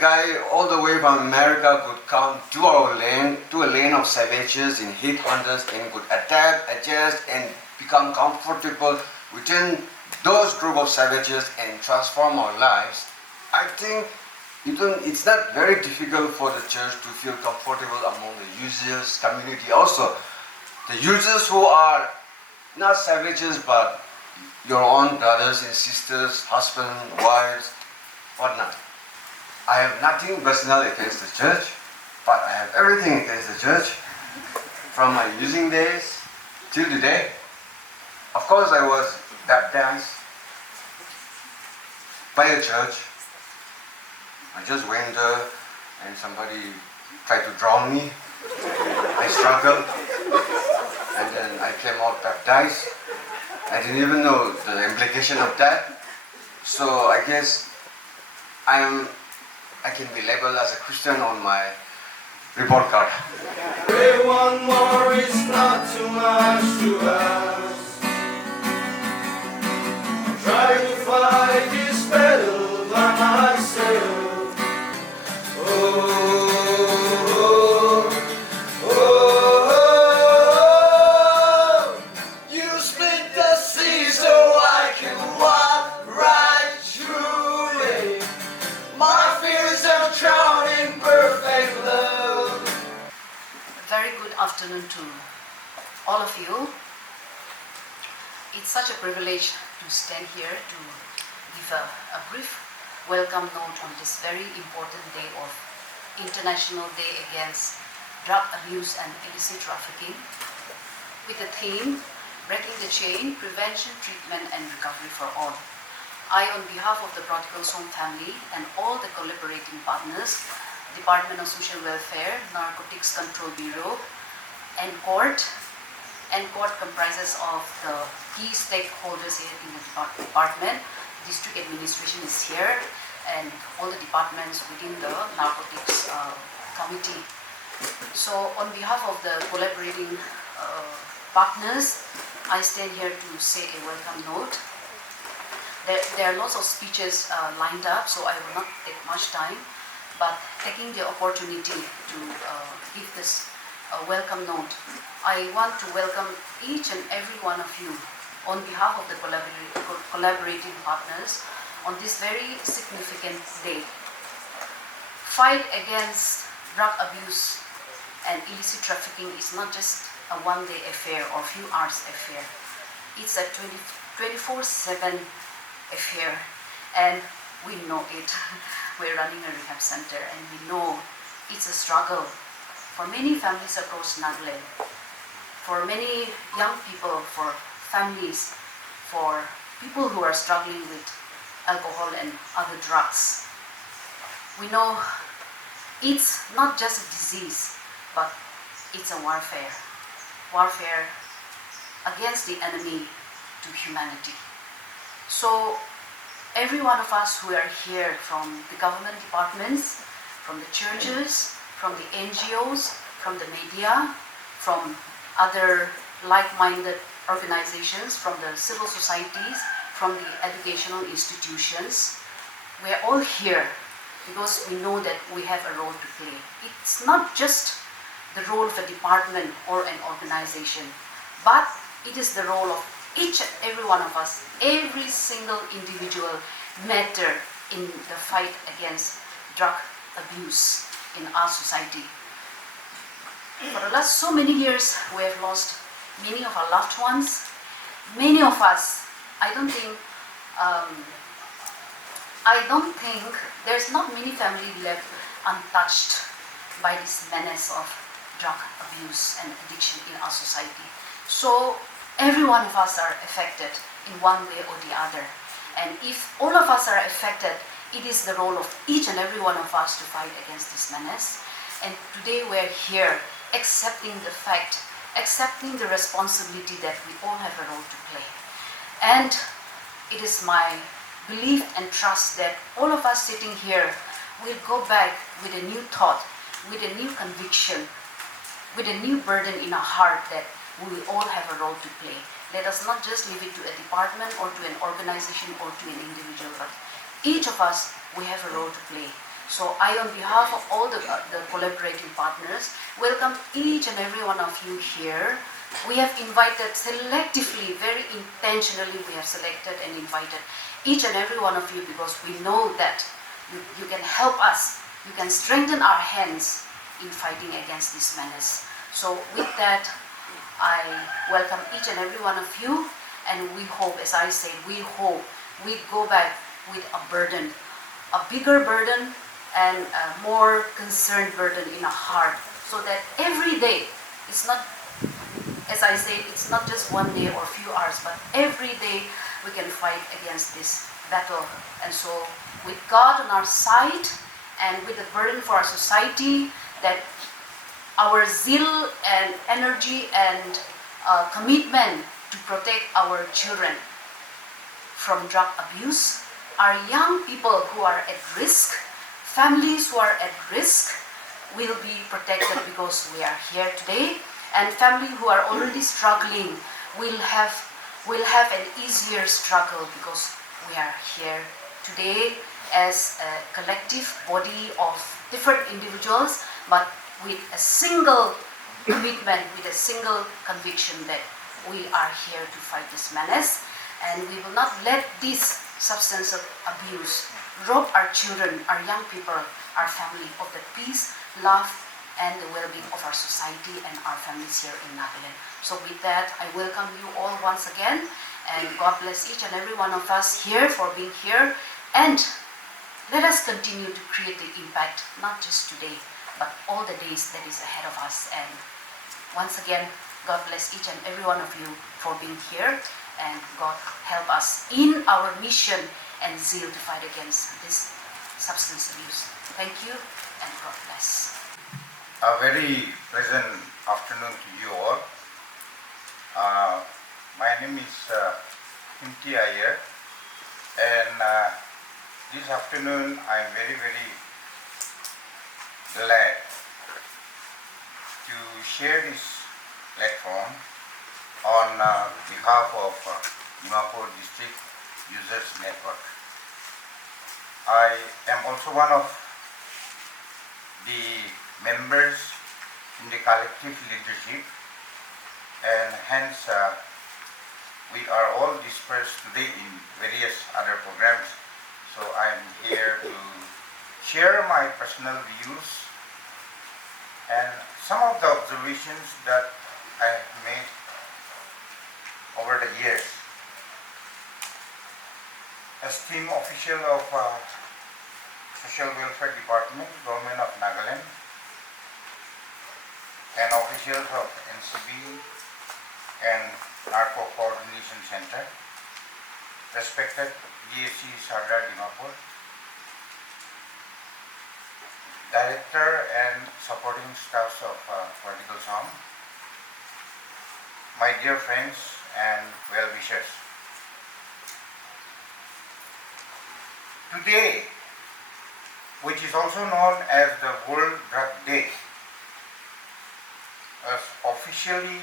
guy all the way from America could come to our lane, to a lane of savages in heat hunters, and could adapt, adjust, and become comfortable within those group of savages and transform our lives. I think it's not very difficult for the church to feel comfortable among the users community also. The users who are not savages but your own brothers and sisters, husband, wives, whatnot. I have nothing personal against the church, but I have everything against the church from my using days till today. Of course, I was baptized by a church. I just went there and somebody tried to drown me. I struggled and then I came out baptized. I didn't even know the implication of that. So I guess I can be labeled as a Christian on my report card. One more is not too much to ask. Try to fight this battle by myself. You split the sea so I can walk right through it. My fears are drowned in perfect love. Very good afternoon to all of you. It's such a privilege to stand here to give a brief welcome note on this very important day of International Day Against Drug Abuse and Illicit Trafficking, with the theme Breaking the Chain, Prevention, Treatment and Recovery for All. I, on behalf of the Prodigal Son family and all the collaborating partners, Department of Social Welfare, Narcotics Control Bureau, and court comprises of the key stakeholders here in the department. District administration is here and all the departments within the narcotics committee. So on behalf of the collaborating partners, I stand here to say a welcome note. There are lots of speeches lined up, so I will not take much time, but taking the opportunity to give this welcome note, I want to welcome each and every one of you on behalf of the collaborating partners on this very significant day. Fight against drug abuse and illicit trafficking is not just a one-day affair or few hours affair. It's a 24/7 affair, and we know it. We're running a rehab center and we know it's a struggle for many families across Nagaland, for many young people, for families, for people who are struggling with alcohol and other drugs. We know it's not just a disease, but it's a warfare against the enemy to humanity. So every one of us who are here, from the government departments, from the churches, from the NGOs, from the media, from other like-minded organizations, from the civil societies, from the educational institutions, we are all here because we know that we have a role to play. It's not just the role of a department or an organization, but it is the role of each and every one of us. Every single individual matter in the fight against drug abuse in our society. For the last so many years, we have lost many of our loved ones. Many of us, I don't think there's not many families left untouched by this menace of drug abuse and addiction in our society. So every one of us are affected in one way or the other. And if all of us are affected, it is the role of each and every one of us to fight against this menace. And today we're here accepting the fact, accepting the responsibility that we all have a role to play. And it is my belief and trust that all of us sitting here will go back with a new thought, with a new conviction, with a new burden in our heart that we will all have a role to play. Let us not just leave it to a department or to an organization or to an individual, but each of us, we have a role to play. So I, on behalf of all the collaborating partners, welcome each and every one of you here. We have invited selectively, very intentionally, we have selected and invited each and every one of you because we know that you can help us, you can strengthen our hands in fighting against this menace. So with that, I welcome each and every one of you, and we hope, as I said, we hope we go back with a burden, a bigger burden and a more concerned burden in our heart, so that every day, it's not, as I said, it's not just one day or few hours, but every day we can fight against this battle. And so with God on our side and with the burden for our society, that our zeal and energy and commitment to protect our children from drug abuse, our young people who are at risk, families who are at risk will be protected because we are here today, and families who are already struggling will have an easier struggle because we are here today as a collective body of different individuals, but with a single commitment, with a single conviction that we are here to fight this menace, and we will not let this substance of abuse rob our children, our young people, our family of the peace, love, and the well-being of our society and our families here in Nagaland. So with that, I welcome you all once again, and God bless each and every one of us here for being here, and let us continue to create the impact, not just today, but all the days that is ahead of us. And once again, God bless each and every one of you for being here, and God help us in our mission and zeal to fight against this substance abuse. Thank you, and God bless. A very pleasant afternoon to you all. My name is Pinti Iyer, and this afternoon I am very, very glad to share this platform on behalf of Dimapur District Users Network. I am also one of the members in the collective leadership, and hence we are all dispersed today in various other programs. So I am here to share my personal views and some of the observations that I have made over the years. As team official of Social Welfare Department, Government of Nagaland, and officials of NCB and Narco Coordination Center, respected DSC Sardar Dimapur, Director and supporting staffs of Vertical Sound, my dear friends and well-wishers. Today, which is also known as the World Drug Day, was officially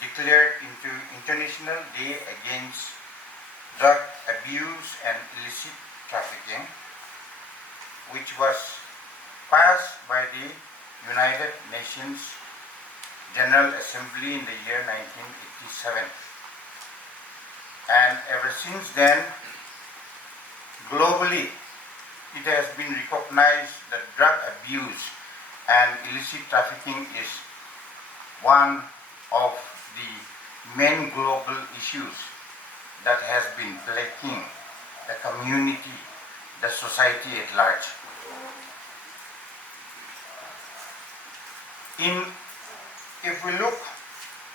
declared into International Day Against Drug Abuse and Illicit Trafficking, which was passed by the United Nations General Assembly in the year 1987. And ever since then, globally, it has been recognized that drug abuse and illicit trafficking is one of the main global issues that has been plaguing the community, the society at large. If we look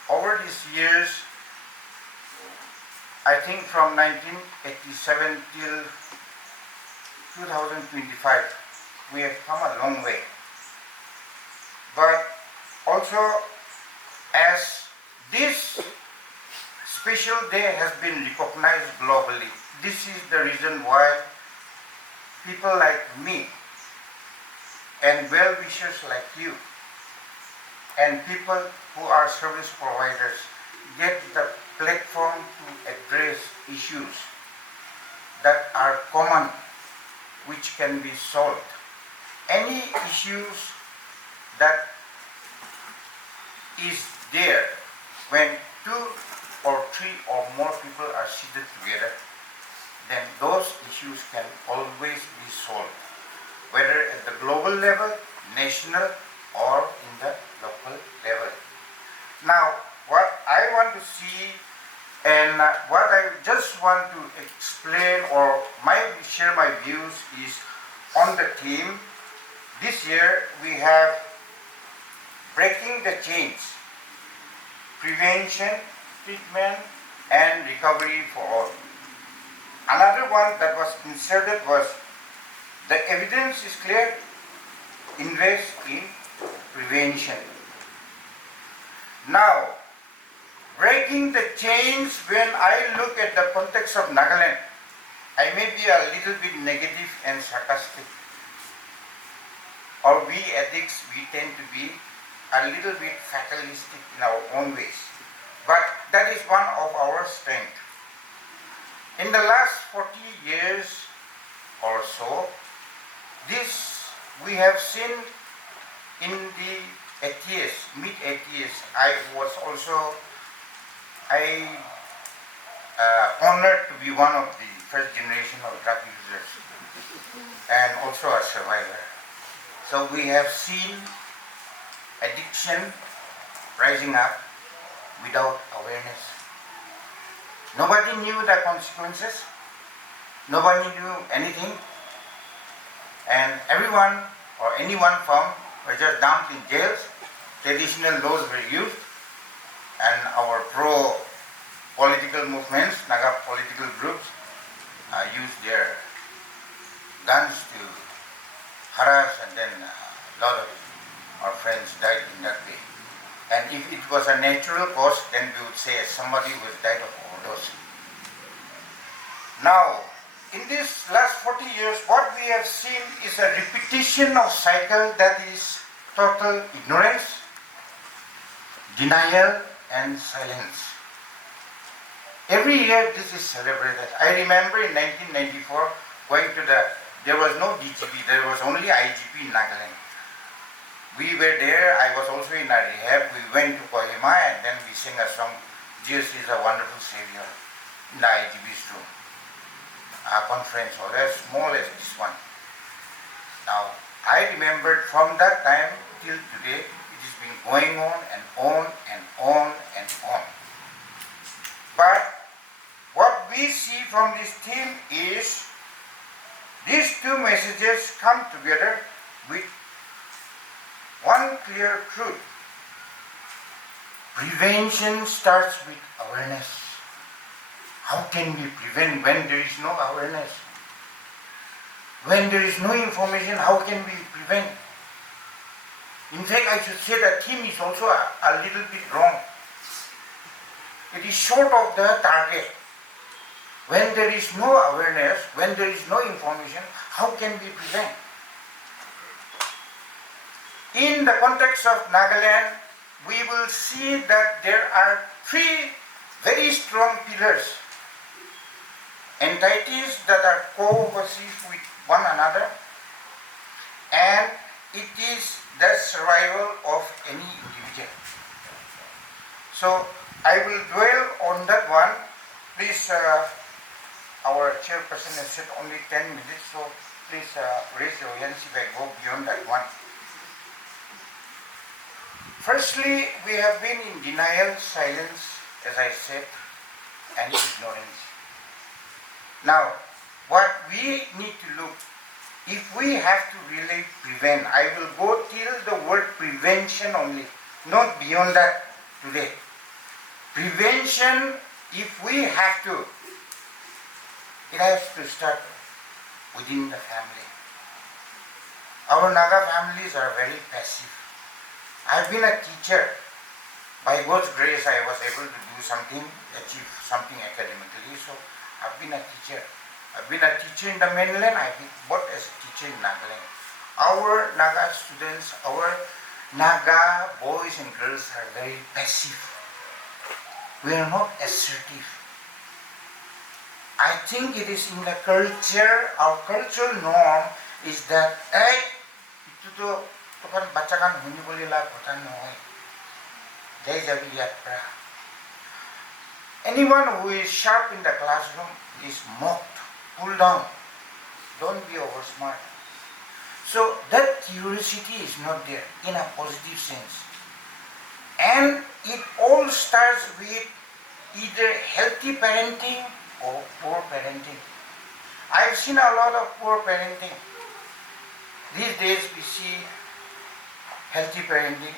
over these years, I think from 1987 till 2025, we have come a long way. But also, as this special day has been recognized globally, this is the reason why people like me and well-wishers like you and people who are service providers get the platform to address issues that are common, which can be solved any issues that is there when 2 or 3 or more people are seated together, then those issues can always be solved, whether at the global level, national, or in the local level. Now, what I want to see and what I just want to explain or share my views is on the theme. This year we have breaking the chains, prevention, treatment, and recovery for all. Another one that was inserted was the evidence is clear, invest in prevention. Now, breaking the chains, when I look at the context of Nagaland, I may be a little bit negative and sarcastic. Or we addicts, we tend to be a little bit fatalistic in our own ways. But that is one of our strengths. In the last 40 years or so, this we have seen in the 80s, mid-80s. I was also honored to be one of the first generation of drug users and also a survivor. So we have seen addiction rising up without awareness. Nobody knew the consequences. Nobody knew anything. And everyone or anyone found were just dumped in jails. Traditional laws were used. And our pro-political movements, Naga political groups, used their guns to harass, and then a lot of our friends died in that way. And if it was a natural cause, then we would say somebody who has died of overdose. Now, in this last 40 years, what we have seen is a repetition of cycle that is total ignorance, denial, and silence. Every year this is celebrated. I remember in 1994 going to there was no DGP, there was only IGP in Nagaland. We were there, I was also in a rehab. We went to Kohima and then we sang a song, Jesus is a wonderful savior, in the IGP's room. A conference or as small as this one. Now, I remembered from that time till today, it has been going on and on and on and on. But what we see from this theme is these two messages come together with one clear truth. Prevention starts with awareness. How can we prevent when there is no awareness? When there is no information, how can we prevent? In fact, I should say the theme is also a little bit wrong. It is short of the target. When there is no awareness, when there is no information, how can we prevent? In the context of Nagaland, we will see that there are 3 very strong pillars. Entities that are cohesive with one another, and it is the survival of any individual. So I will dwell on that one. Please, our chairperson has said only 10 minutes, so please raise your hands if I go beyond that one. Firstly, we have been in denial, silence, as I said, and ignorance. Now, what we need to look, if we have to really prevent, I will go till the word prevention only, not beyond that today. Prevention, if we have to, it has to start within the family. Our Naga families are very passive. I've been a teacher. By God's grace, I was able to do something, achieve something academically. So I've been a teacher. I've been a teacher in the mainland. I've been worked as a teacher in Nagaland. Our Naga students, our Naga boys and girls are very passive. We are not assertive. I think it is in the culture, our cultural norm is that kan bacha kan huni boli la kota noy. Jai jabi yatra. Anyone who is sharp in the classroom is mocked, pulled down. Don't be over smart. So that curiosity is not there in a positive sense. And it all starts with either healthy parenting or poor parenting. I've seen a lot of poor parenting. These days we see healthy parenting,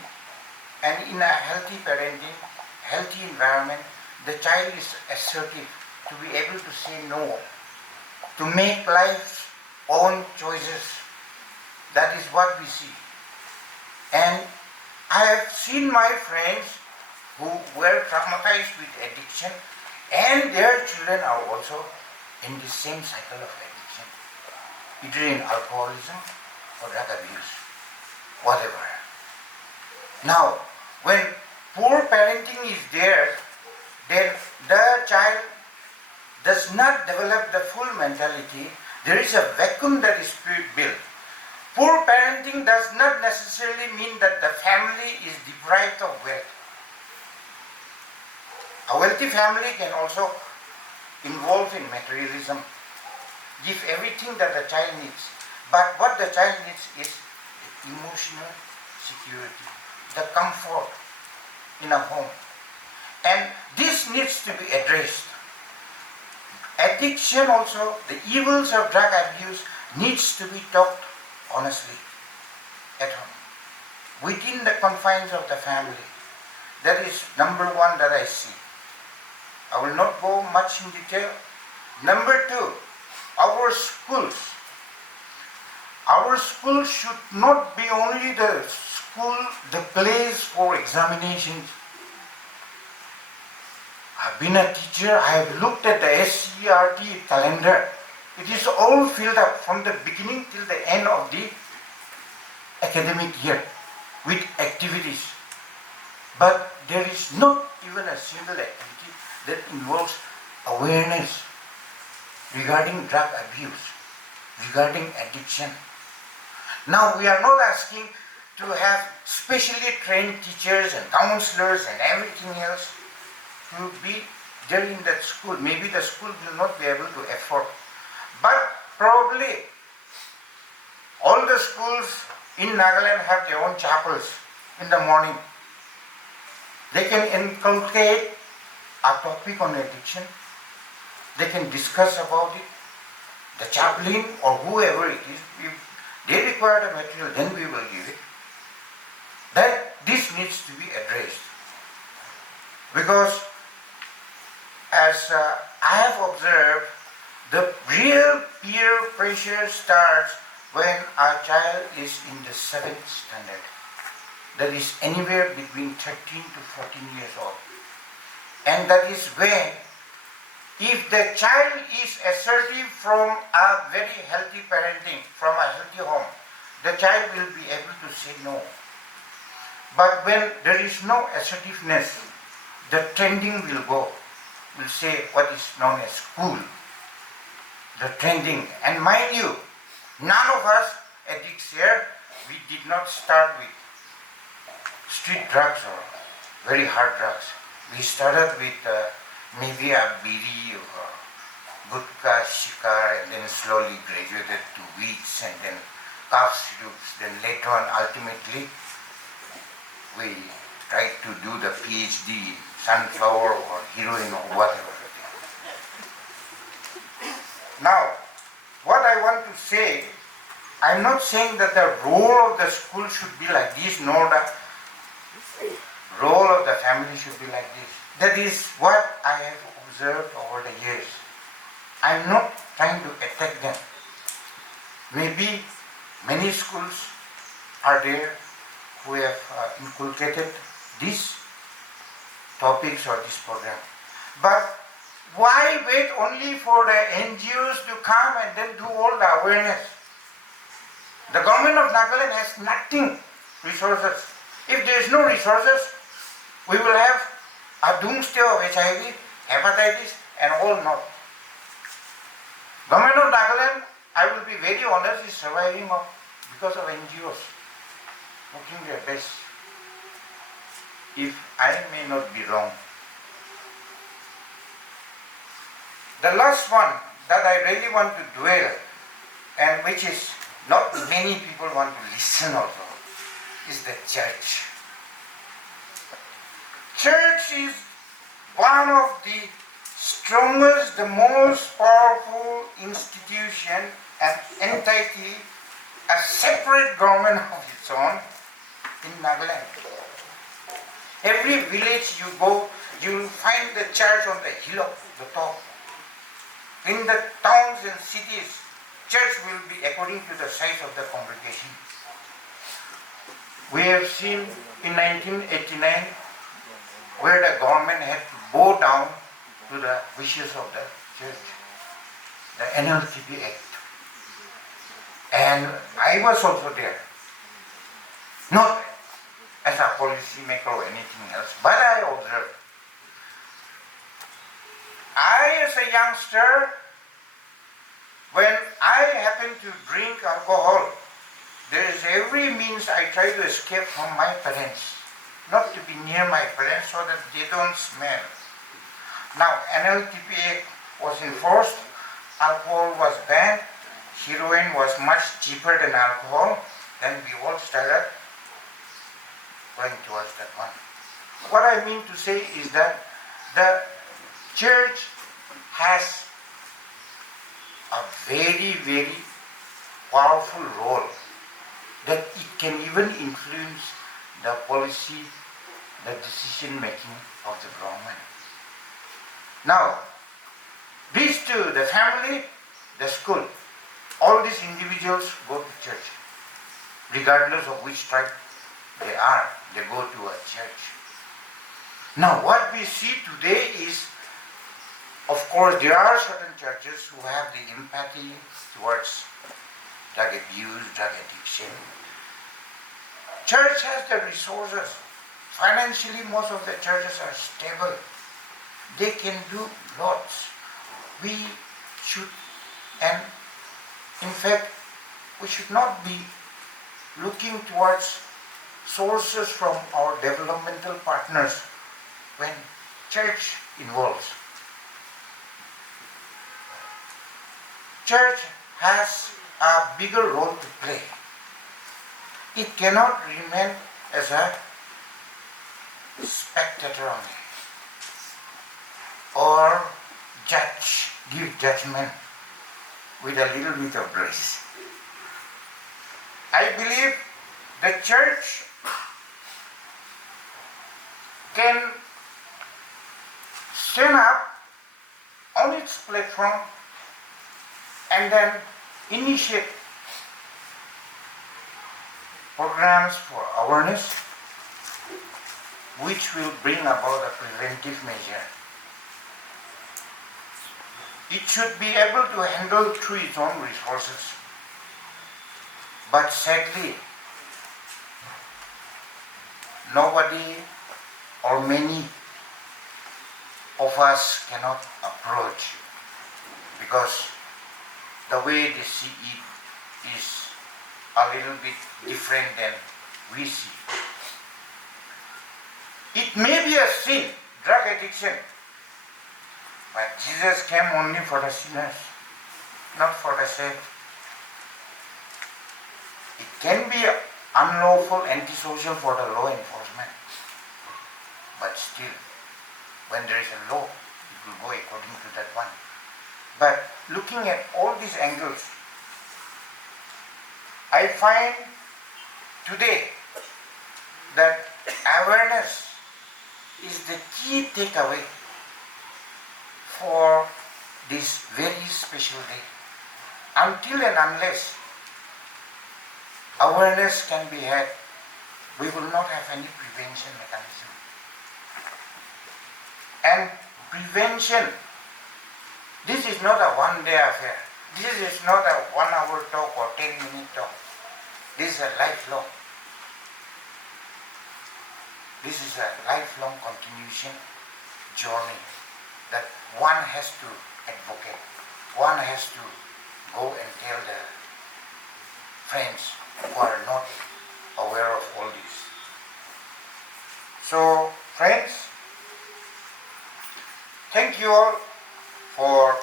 and in a healthy parenting, healthy environment, the child is assertive to be able to say no, to make life's own choices. That is what we see. And I have seen my friends who were traumatized with addiction, and their children are also in the same cycle of addiction, either in alcoholism or drug abuse, whatever. Now, when poor parenting is there, then the child does not develop the full mentality. There is a vacuum that is built. Poor parenting does not necessarily mean that the family is deprived of wealth. A wealthy family can also involve in materialism, give everything that the child needs. But what the child needs is emotional security, the comfort in a home. And this needs to be addressed. Addiction also, the evils of drug abuse needs to be talked honestly at home, within the confines of the family. That is number one that I see. I will not go much in detail. Number two, our schools. Our schools should not be only the school, the place for examinations. I've been a teacher, I have looked at the SCRT calendar. It is all filled up from the beginning till the end of the academic year with activities. But there is not even a single activity that involves awareness regarding drug abuse, regarding addiction. Now we are not asking to have specially trained teachers and counselors and everything else to be there in that school. Maybe the school will not be able to afford. But probably all the schools in Nagaland have their own chapels in the morning. They can inculcate a topic on addiction. They can discuss about it. The chaplain or whoever it is, if they require the material, then we will give it. That this needs to be addressed. Because as I have observed, the real peer pressure starts when a child is in the 7th standard. That is anywhere between 13 to 14 years old. And that is when, if the child is assertive from a very healthy parenting, from a healthy home, the child will be able to say no. But when there is no assertiveness, the trending will go. Will say what is known as cool. The trending. And mind you, none of us addicts here, we did not start with street drugs or very hard drugs. We started with maybe a bidi or gutka, shikar, and then slowly graduated to weeds and then cough syrups. Then later on, ultimately, we tried to do the PhD in sunflower or heroin or whatever. Now, what I want to say, I'm not saying that the role of the school should be like this, nor the role of the family should be like this. That is what I have observed over the years. I'm not trying to attack them. Maybe many schools are there who have inculcated these topics or this program. But why wait only for the NGOs to come and then do all the awareness? The government of Nagaland has nothing, resources. If there is no resources, we will have a doomsday of HIV, hepatitis and all not. Government of Nagaland, I will be very honest, is surviving because of NGOs. working their best. If I may not be wrong. The last one that I really want to dwell, and which is not many people want to listen also, is the church. Church is one of the strongest, the most powerful institution and entity, a separate government of its own in Nagaland. Every village you go, you will find the church on the hillock, the top. In the towns and cities, church will be according to the size of the congregation. We have seen in 1989 where the government had to bow down to the wishes of the church, the NLTP Act. And I was also there, not as a policy maker or anything else, but I observed. I, as a youngster, when I happen to drink alcohol, there is every means I try to escape from my parents, not to be near my parents so that they don't smell. Now, NLTP was enforced, alcohol was banned, heroin was much cheaper than alcohol, then we all started going towards that one. What I mean to say is that the church has a very, very powerful role that it can even influence the policy, the decision making of the government. Now, these two, the family, the school, all these individuals go to church, regardless of which tribe they are, they go to a church. Now, what we see today is, of course, there are certain churches who have the empathy towards drug abuse, drug addiction. Church has the resources. Financially, most of the churches are stable. They can do lots. We should, and in fact, we should not be looking towards sources from our developmental partners when church involves. Church has a bigger role to play. It cannot remain as a spectator only, or give judgment with a little bit of grace. I believe the church can stand up on its platform and then initiate programs for awareness which will bring about a preventive measure. It should be able to handle through its own resources. But sadly, nobody or many of us cannot approach because the way they see it is a little bit different than we see. It may be a sin, drug addiction, but Jesus came only for the sinners, not for the saved. It can be unlawful, antisocial for the law enforcement, but still, when there is a law, it will go according to that one. But looking at all these angles, I find today that awareness is the key takeaway for this very special day. Until and unless awareness can be had, we will not have any prevention mechanism. And prevention, this is not a one-day affair. This is not a 1 hour talk or 10-minute talk. This is a lifelong. This is a lifelong continuation journey that one has to advocate. One has to go and tell the friends who are not aware of all So friends, thank you all for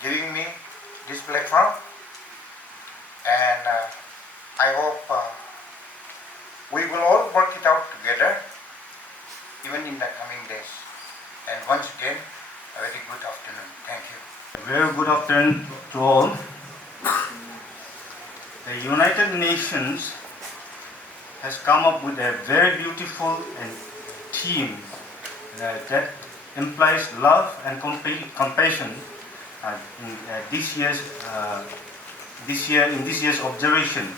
giving me this platform, and I hope we will all work it out together even in the coming days. And once again, a very good afternoon. Thank you. Very good afternoon to all. The United Nations has come up with a very beautiful theme that implies love and compassion in this year's observation.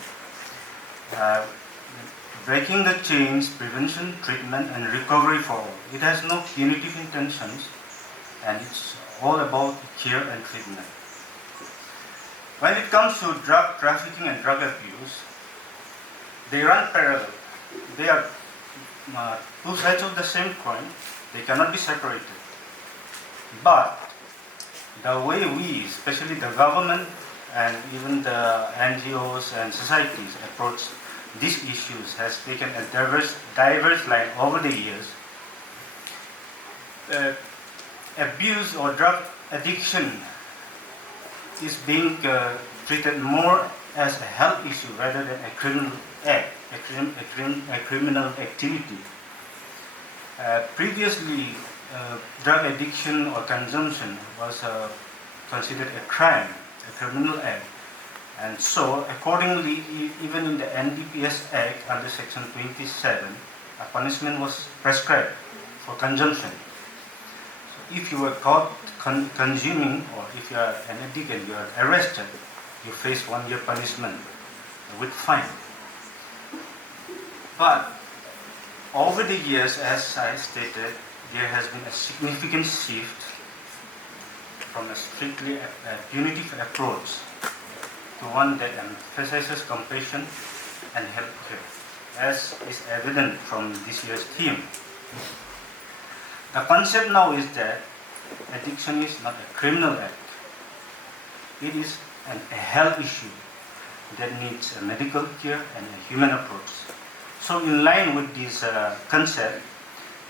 Breaking the chains, prevention, treatment, and recovery for all. It has no punitive intentions, and it's all about care and treatment. When it comes to drug trafficking and drug abuse, they run parallel. They are two sides of the same coin. They cannot be separated. But the way we, especially the government and even the NGOs and societies, approach these issues has taken a diverse line over the years. Abuse or drug addiction is being treated more as a health issue rather than a criminal act, a criminal activity. Previously, drug addiction or consumption was considered a crime, a criminal act. And so, accordingly, even in the NDPS Act under Section 27, a punishment was prescribed for consumption. So if you were caught consuming, or if you are an addict and you are arrested, you face 1 year punishment with fine. But over the years, as I stated, there has been a significant shift from a strictly punitive approach to one that emphasizes compassion and healthcare, as is evident from this year's theme. The concept now is that addiction is not a criminal act. It is a health issue that needs a medical care and a human approach. So in line with this concept,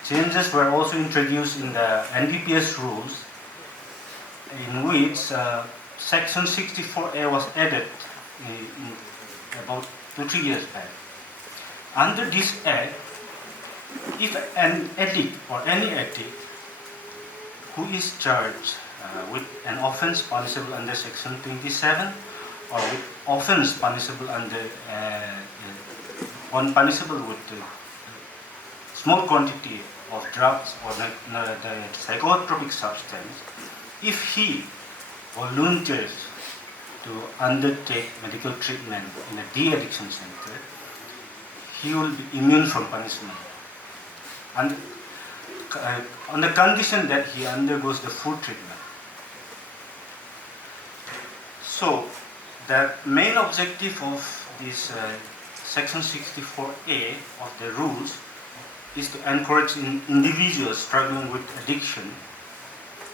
changes were also introduced in the NDPS rules, in which Section 64A was added in about 2-3 years back. Under this act, if an addict or any addict who is charged with an offense punishable under Section 27 or with offense punishable under punishable with small quantity of drugs or the psychotropic substance, if he volunteers to undertake medical treatment in a de-addiction center, he will be immune from punishment. And on the condition that he undergoes the full treatment. So, the main objective of this Section 64A of the rules is to encourage individuals struggling with addiction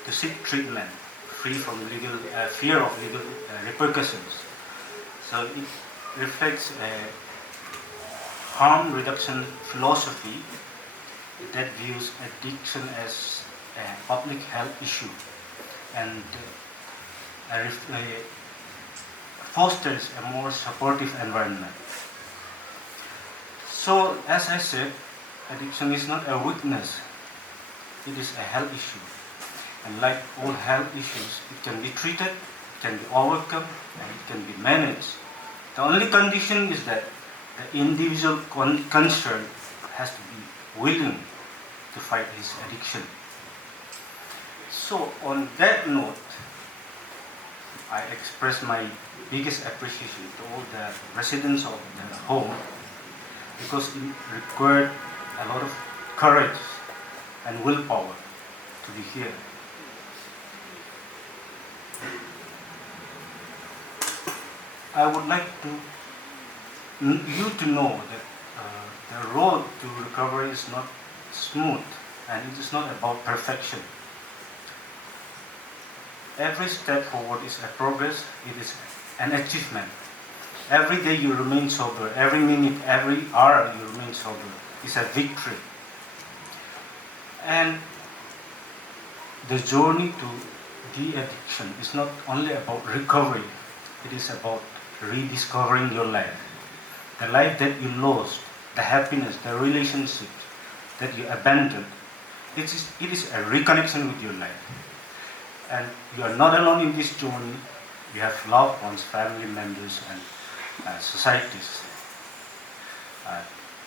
to seek treatment free from fear of legal repercussions. So it reflects a harm reduction philosophy that views addiction as a public health issue and fosters a more supportive environment. So, as I said, addiction is not a weakness, it is a health issue. And like all health issues, it can be treated, it can be overcome, and it can be managed. The only condition is that the individual concerned has to be willing to fight his addiction. So on that note, I express my biggest appreciation to all the residents of the home, because it required a lot of courage and willpower to be here. I would like you to know that the road to recovery is not smooth and it is not about perfection. Every step forward is a progress, it is an achievement. Every day you remain sober, every minute, every hour you remain sober is a victory. And the journey to de-addiction is not only about recovery, it is about rediscovering your life. The life that you lost, the happiness, the relationship that you abandoned, it is a reconnection with your life. And you are not alone in this journey. You have loved ones, family members, and societies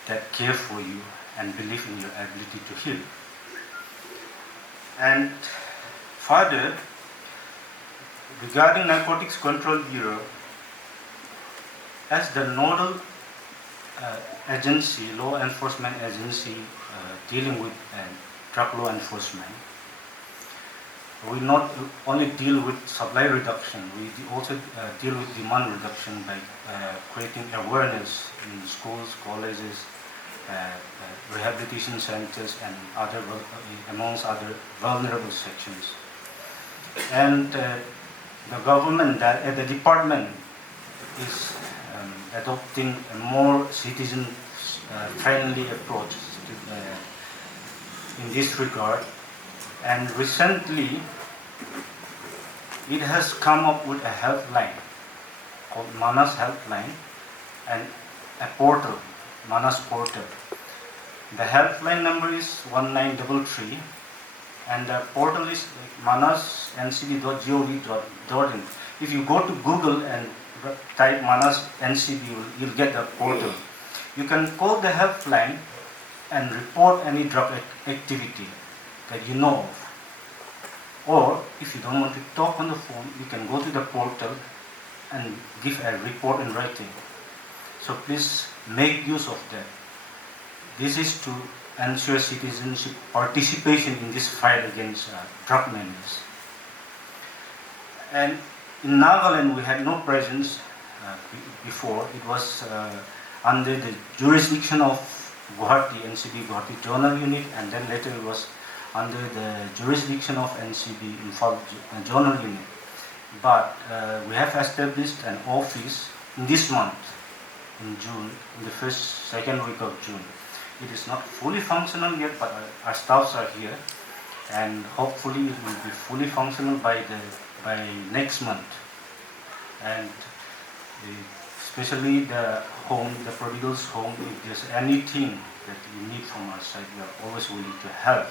that care for you and believe in your ability to heal. And further, regarding Narcotics Control Bureau, as the nodal agency, law enforcement agency dealing with drug law enforcement, we not only deal with supply reduction, we also deal with demand reduction by creating awareness in schools, colleges, rehabilitation centers, and amongst other vulnerable sections. And the government, the department, is adopting a more citizen-friendly approach in this regard. And recently, it has come up with a helpline called Manas Helpline and a portal, Manas Portal. The helpline number is 1933 and the portal is manasncb.gov.in. If you go to Google and type Manas NCB, you'll get the portal. You can call the helpline and report any drug activity that you know of. Or if you don't want to talk on the phone, you can go to the portal and give a report in writing. So please make use of that. This is to ensure citizenship participation in this fight against drug menace. And in Nagaland, we had no presence before. It was under the jurisdiction of Guwahati, NCB Guwahati Zonal Unit, and then later it was under the jurisdiction of NCB Imphal Zonal Unit. But we have established an office in this month, in June, in the second week of June. It is not fully functional yet, but our staffs are here, and hopefully it will be fully functional by next month. And especially the home, the prodigal's home, if there's anything that you need from our side, we are always willing to help.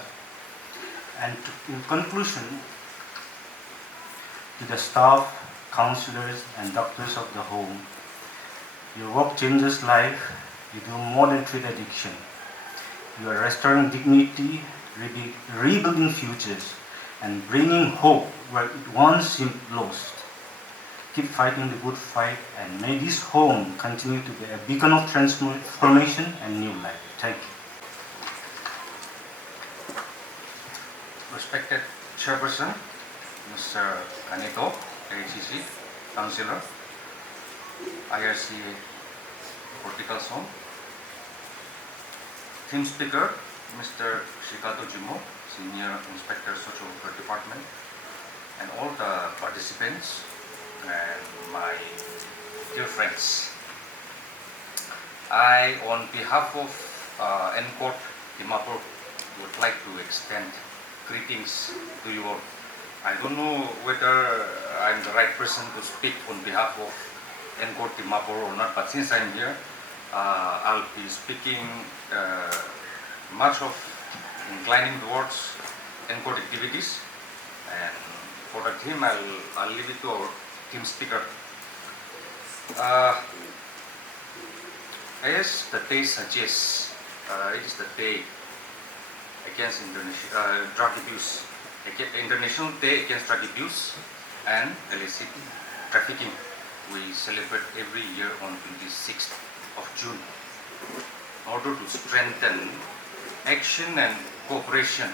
And in conclusion, to the staff, counselors, and doctors of the home, your work changes life. You do more than treat addiction. You are restoring dignity, rebuilding futures, and bringing hope where it once seemed lost. Keep fighting the good fight, and may this home continue to be a beacon of transformation and new life. Thank you. Respected Chairperson, Mr. Anito, ACC, Councillor, IRC Political Zone, Team Speaker, Mr. Shikato Jimo, Senior Inspector Social Welfare Department, and all the participants, and my dear friends. I, on behalf of NCORT Dimapur, would like to extend greetings to you all. I don't know whether I'm the right person to speak on behalf of NCORT Dimapur or not, but since I'm here, I'll be speaking much of inclining towards NCORT activities, and for the team, I'll leave it to our team speaker. As the day suggests, it is the day against drug abuse, International Day Against Drug Abuse and Illicit Trafficking. We celebrate every year on 26th of June in order to strengthen action and cooperation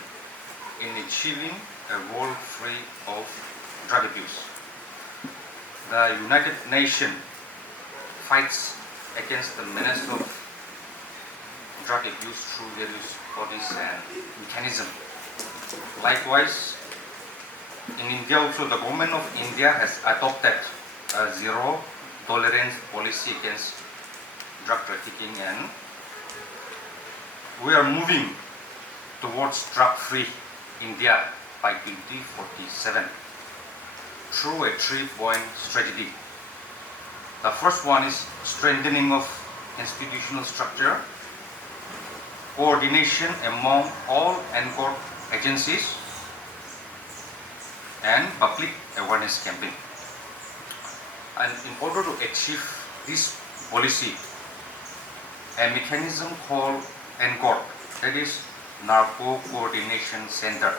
in achieving a world free of drug abuse. The United Nations fights against the menace of drug abuse through various bodies and mechanisms. Likewise, in India also, the government of India has adopted a zero tolerance policy against drug trafficking, and we are moving towards drug-free India by 2047 through a 3-point strategy. The first one is strengthening of institutional structure, coordination among all NCORD agencies, and public awareness campaign. And in order to achieve this policy, a mechanism called NCORD, that is Narco Coordination Center,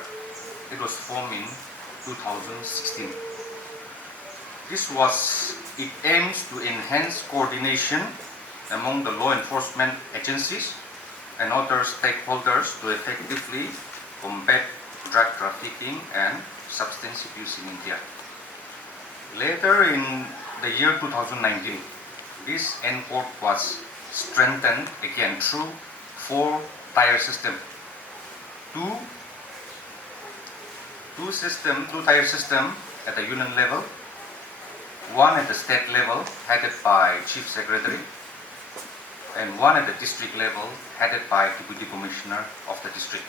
it was formed in 2016. It aims to enhance coordination among the law enforcement agencies and other stakeholders to effectively combat drug trafficking and substance abuse in India. Later in the year 2019, this NCORD was strengthened again through 4-tier system. Two-tier system at the union level, one at the state level headed by Chief Secretary, and one at the district level headed by Deputy Commissioner of the district.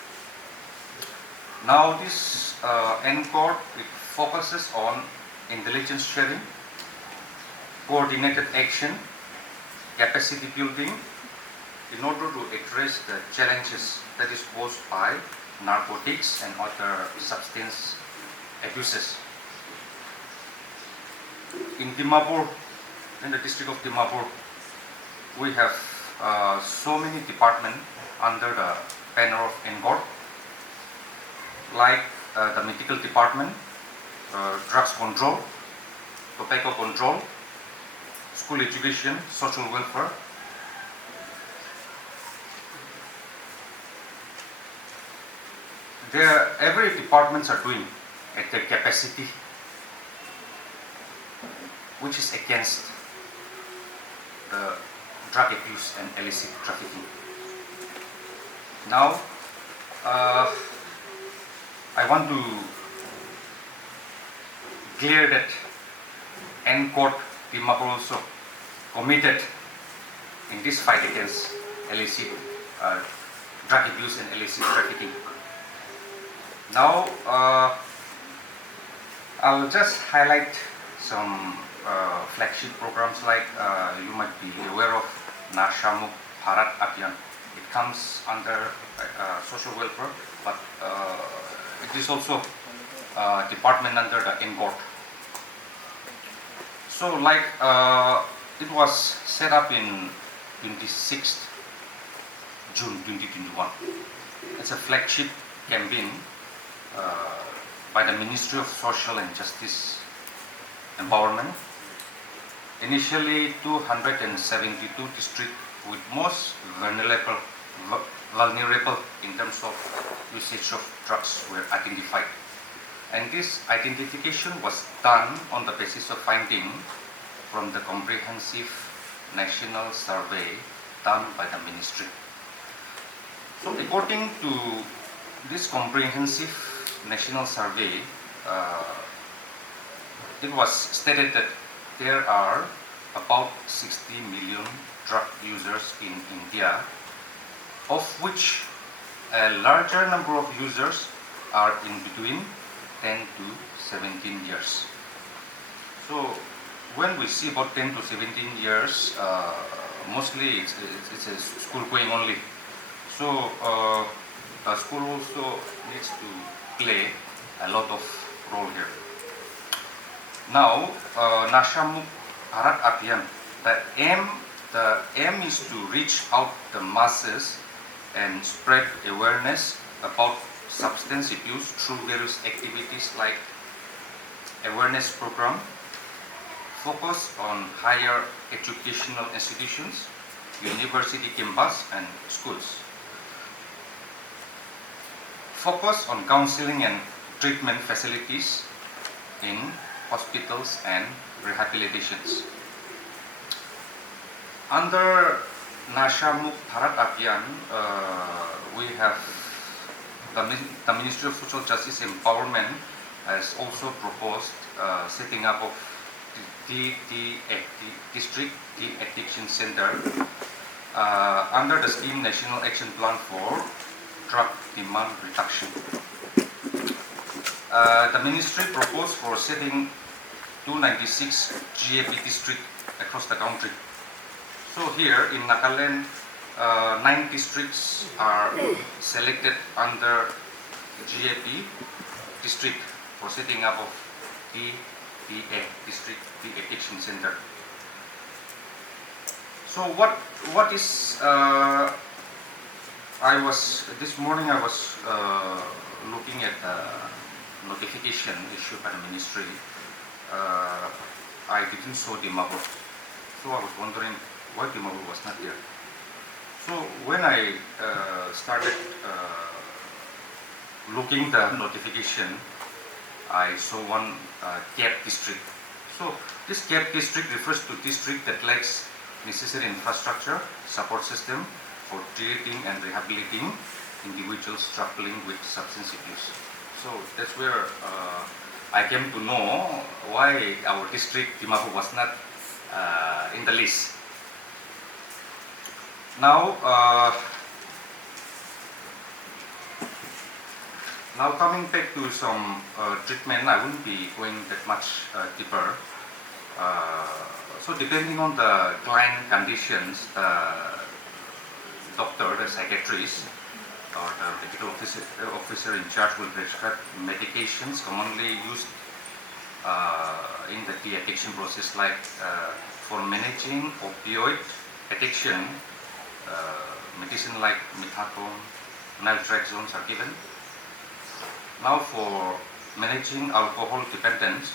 Now this NCORD, it focuses on intelligence sharing, coordinated action, capacity building in order to address the challenges that is posed by narcotics and other substance abuses. In Dimapur, in the district of Dimapur, we have so many departments under the banner of NCORD, like the medical department, drugs control, tobacco control, school education, social welfare. Every departments are doing at their capacity, which is against the drug abuse and illicit trafficking. Now, I want to clear that NCORD Dimapur also committed in this fight against illicit drug abuse and illicit trafficking. Now, I'll just highlight some flagship programs like you might be aware of Nashamuk Bharat Abhiyan. It comes under social welfare, but it is also a department under the NCORD. So like it was set up in 26th June 2021. It's a flagship campaign by the Ministry of Social and Justice Empowerment. Initially 272 districts with most vulnerable in terms of usage of drugs were identified. And this identification was done on the basis of finding from the comprehensive national survey done by the ministry. So according to this comprehensive national survey, it was stated that there are about 60 million drug users in India, of which a larger number of users are in between 10 to 17 years. So when we see about 10 to 17 years, mostly it's a school going only. So the school also needs to play a lot of role here. Now, Nashamuk Bharat Abhiyan, the aim is to reach out the masses and spread awareness about substance abuse through various activities like awareness program, focus on higher educational institutions, university campus and schools. Focus on counseling and treatment facilities in hospitals and rehabilitations. Under Nashamuk Bharat Abhiyan, we have the Ministry of Social Justice Empowerment has also proposed setting up of the District De-Addiction Center under the scheme National Action Plan for drug demand reduction. The ministry proposed for setting 296 GAP districts across the country. So here in Nagaland, 9 districts are selected under GAP district for setting up of DDA, District De-Addiction Center. So what is this morning I was looking at the notification issued by the ministry. I didn't saw Dimapur, so I was wondering why Dimapur was not here. So when I started looking the notification, I saw one gap district. So this gap district refers to district that lacks necessary infrastructure, support system for treating and rehabilitating individuals struggling with substance abuse. So that's where I came to know why our district, Dimapur, was not in the list. Now, now coming back to some treatment, I wouldn't be going that much deeper. So depending on the client conditions, the doctor, the psychiatrist, or the medical officer in charge will prescribe medications commonly used in the de-addiction process, like for managing opioid addiction, medicine like methadone, naltrexone are given. Now for managing alcohol dependence,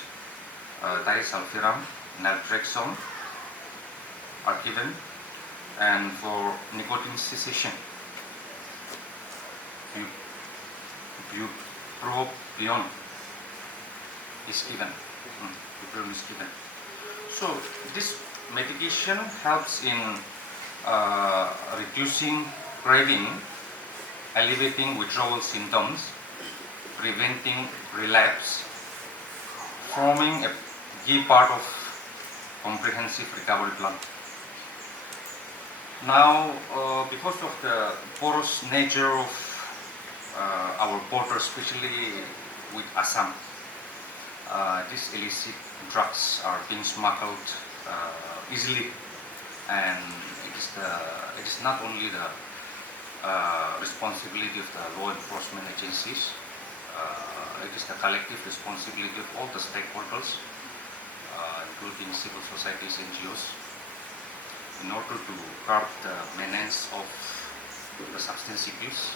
disulfiram, naltrexone are given, and for nicotine cessation, bupropion is given. Bupropion is given. So this medication helps in reducing craving, alleviating withdrawal symptoms, preventing relapse, forming a key part of comprehensive recovery plan. Now, because of the porous nature of our border, especially with Assam, these illicit drugs are being smuggled easily, and it is not only the responsibility of the law enforcement agencies, it is the collective responsibility of all the stakeholders, including civil societies, NGOs, in order to curb the menace of the substance abuse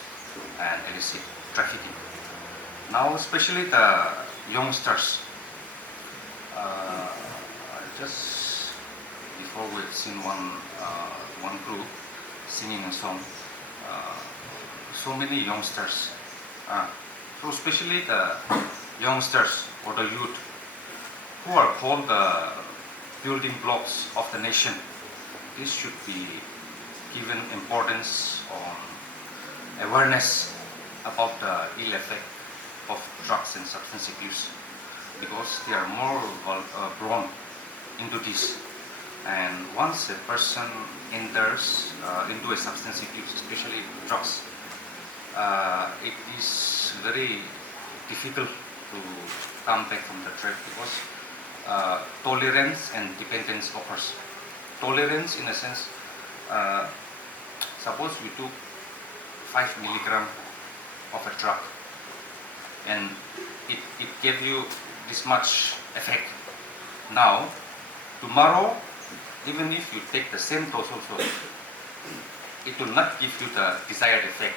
and illicit trafficking. Now, especially the youngsters, just before we had seen one group singing a song, so many youngsters. So especially the youngsters or the youth, who are called the building blocks of the nation. This should be given importance on awareness about the ill effect of drugs and substance abuse, because they are more prone into this. And once a person enters into a substance abuse, especially drugs, it is very difficult to come back from the trap, because tolerance and dependence occurs. Tolerance in a sense, suppose we took 5 milligram of a drug and it gave you this much effect. Now, tomorrow, even if you take the same dose also, it will not give you the desired effect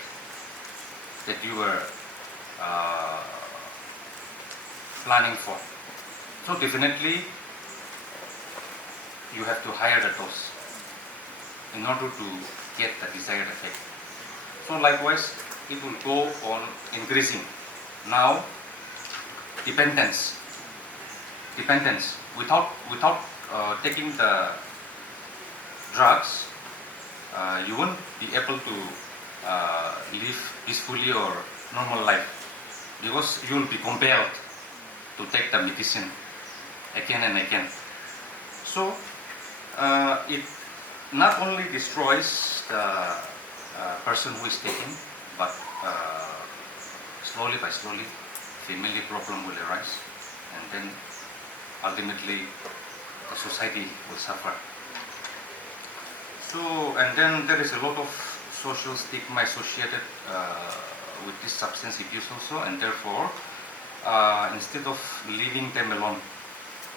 that you were planning for. So definitely you have to higher the dose in order to get the desired effect. So likewise, it will go on increasing. Now, dependence. Without taking the drugs, you won't be able to live peacefully or normal life, because you will be compelled to take the medicine again and again. So it not only destroys the person who is taking, but slowly by slowly, family problem will arise, and then ultimately the society will suffer. So, and then there is a lot of social stigma associated with this substance abuse also, and therefore, instead of leaving them alone,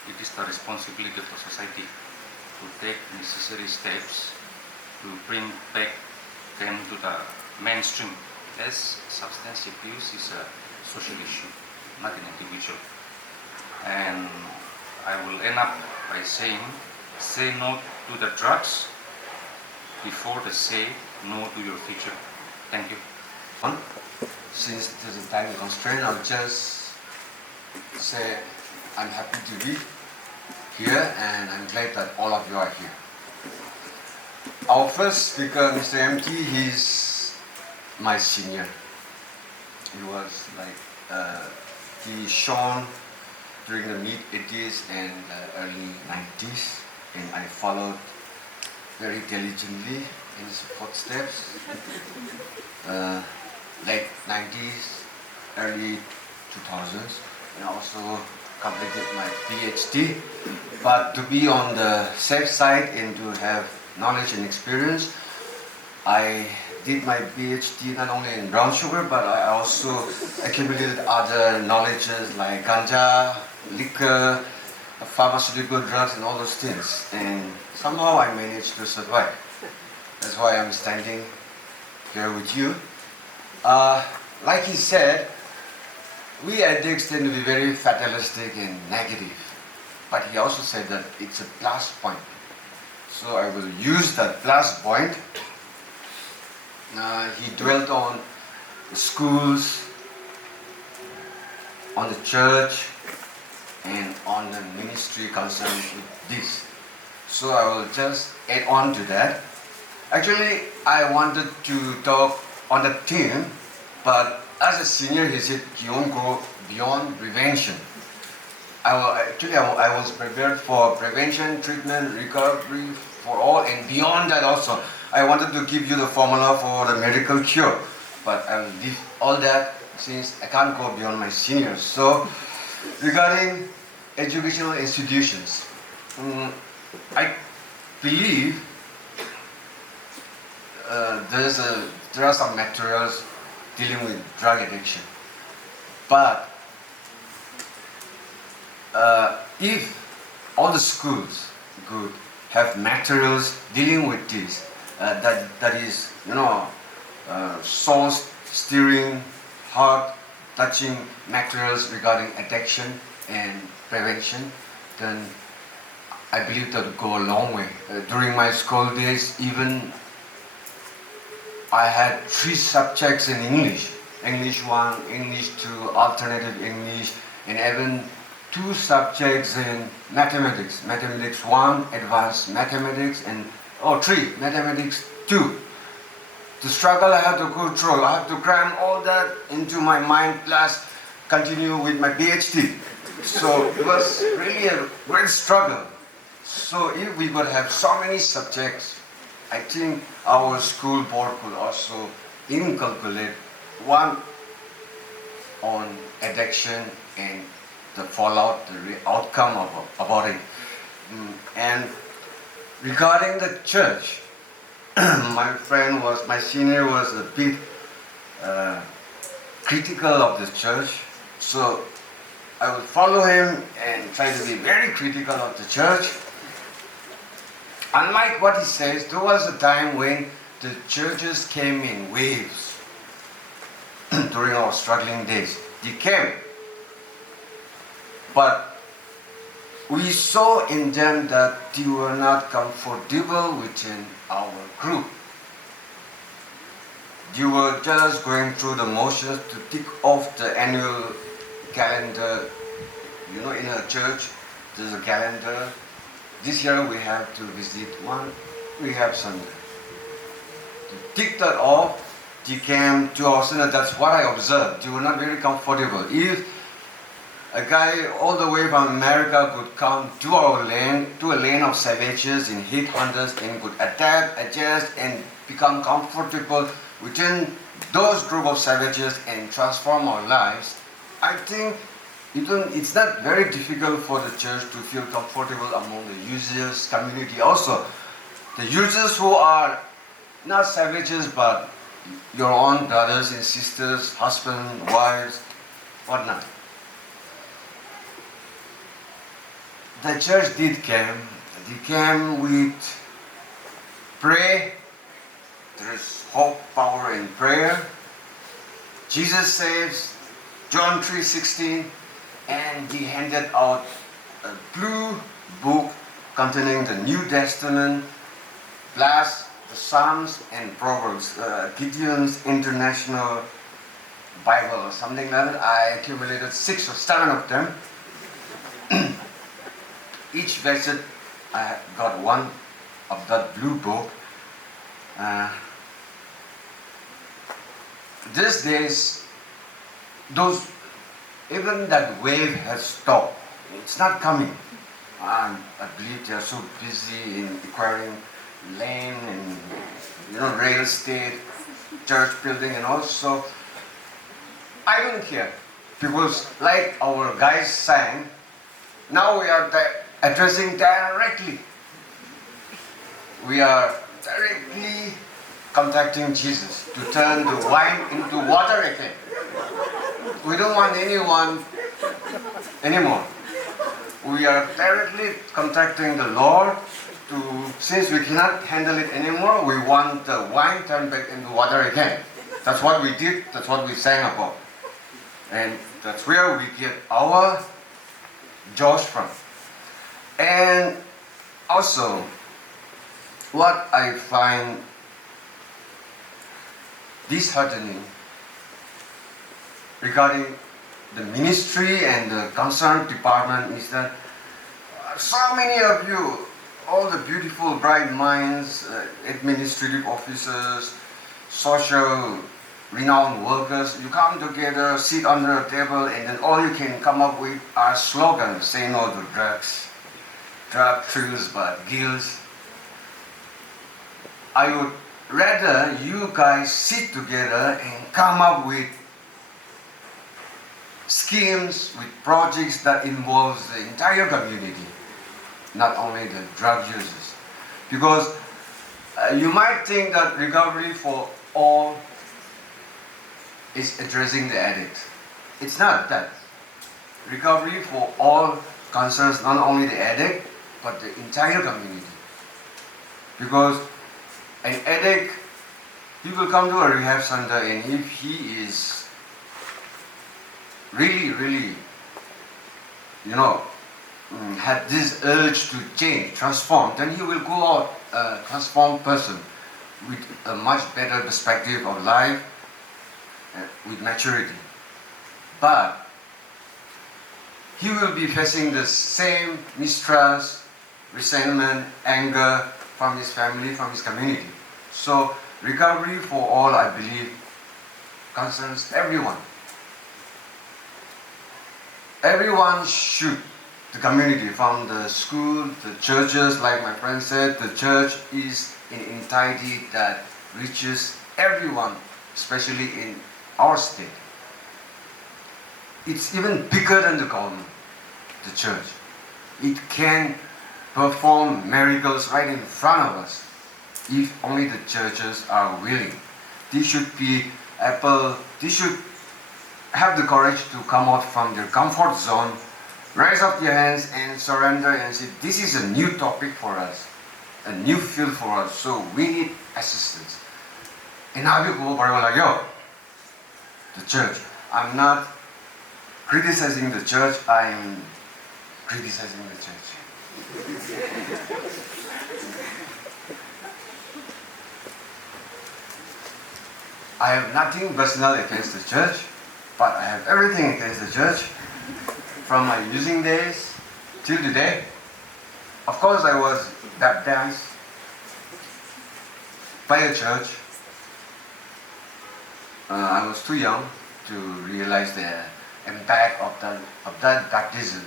it is the responsibility of the society to take necessary steps to bring back them to the mainstream, as substance abuse is a social issue, not an individual. And I will end up by saying, say no to the drugs before they say no to your future. Thank you. Since there's a time constraint, I'll just say I'm happy to be here and I'm glad that all of you are here. Our first speaker, Mr. MT, he's my senior. He was like, he shone during the mid-80s and early 90s, and I followed very diligently in his footsteps. Late 90s, early 2000s, and I also completed my PhD. But to be on the safe side and to have knowledge and experience, I did my PhD not only in brown sugar, but I also accumulated other knowledges like ganja, liquor, pharmaceutical drugs, and all those things. And somehow I managed to survive. That's why I'm standing here with you. Like he said, we addicts tend to be very fatalistic and negative. But he also said that it's a plus point. So I will use that plus point. He dwelt on the schools, on the church, and on the ministry concerned with this. So I will just add on to that. Actually, I wanted to talk on the theme, but as a senior, he said he won't go beyond prevention. I was prepared for prevention, treatment, recovery for all, and beyond that also. I wanted to give you the formula for the miracle cure, but I will leave all that since I can't go beyond my seniors. So, regarding educational institutions, I believe there are some materials dealing with drug addiction, but if all the schools could have materials dealing with this, that is, soul steering, heart touching materials regarding addiction and prevention, then I believe that would go a long way. During my school days, even I had 3 subjects in English. English 1, English 2, alternative English, and even 2 subjects in mathematics. Mathematics 1, advanced mathematics, and 3, mathematics 2. The struggle I had to go through, I had to cram all that into my mind plus continue with my PhD. So it was really a great struggle. So if we would have so many subjects, I think our school board could also inculcate one on addiction and the fallout, the outcome about it. And regarding the church, my senior was a bit critical of the church, so I would follow him and try to be very critical of the church. Unlike what he says, there was a time when the churches came in waves during our struggling days. They came. But we saw in them that they were not comfortable within our group. They were just going through the motions to tick off the annual calendar. In a church, there's a calendar. This year we have to visit one, we have Sunday. To tick that off, they came to our center. That's what I observed. They were not very comfortable. If a guy all the way from America could come to our land, to a land of savages and hate hunters, and could adapt, adjust, and become comfortable within those group of savages and transform our lives. I think it's not very difficult for the church to feel comfortable among the users community also. The users who are not savages but your own brothers and sisters, husbands, wives, whatnot. The church did come. They came with pray. There is hope, power in prayer. Jesus says, John 3:16, and he handed out a blue book containing the New Testament, plus the Psalms and Proverbs, Gideon's International Bible or something like that. I accumulated 6 or 7 of them. Each visit, I got one of that blue book. These days, even that wave has stopped. It's not coming. I believe they are so busy in acquiring land and real estate, church building, and also I don't care, because like our guys sang, now we are addressing directly. We are directly contacting Jesus to turn the wine into water again. We don't want anyone anymore. We are directly contacting the Lord since we cannot handle it anymore, we want the wine turned back into water again. That's what we did, that's what we sang about. And that's where we get our joy from. And also, what I find disheartening regarding the ministry and the concerned department is that so many of you, all the beautiful bright minds, administrative officers, social renowned workers, you come together, sit under a table, and then all you can come up with are slogans: say no to drugs, drug thrills but guilt. I would rather you guys sit together and come up with schemes, with projects that involves the entire community, not only the drug users. Because you might think that recovery for all is addressing the addict. It's not that. Recovery for all concerns not only the addict, but the entire community. Because an addict, he will come to a rehab center, and if he is really, had this urge to change, transform, then he will go out a transformed person with a much better perspective of life, with maturity. But he will be facing the same mistrust, resentment, anger from his family, from his community. So recovery for all, I believe, concerns everyone. Everyone should, the community, from the school, the churches, like my friend said, the church is an entity that reaches everyone, especially in our state. It's even bigger than the government, the church. It can perform miracles right in front of us if only the churches are willing. They should have the courage to come out from their comfort zone, raise up their hands and surrender and say, this is a new topic for us, a new field for us, so we need assistance. And the church. I'm not criticizing the church, I'm criticizing the church. I have nothing personal against the church, but I have everything against the church. From my using days till today. Of course, I was baptized by a church. I was too young to realize the impact of that baptism.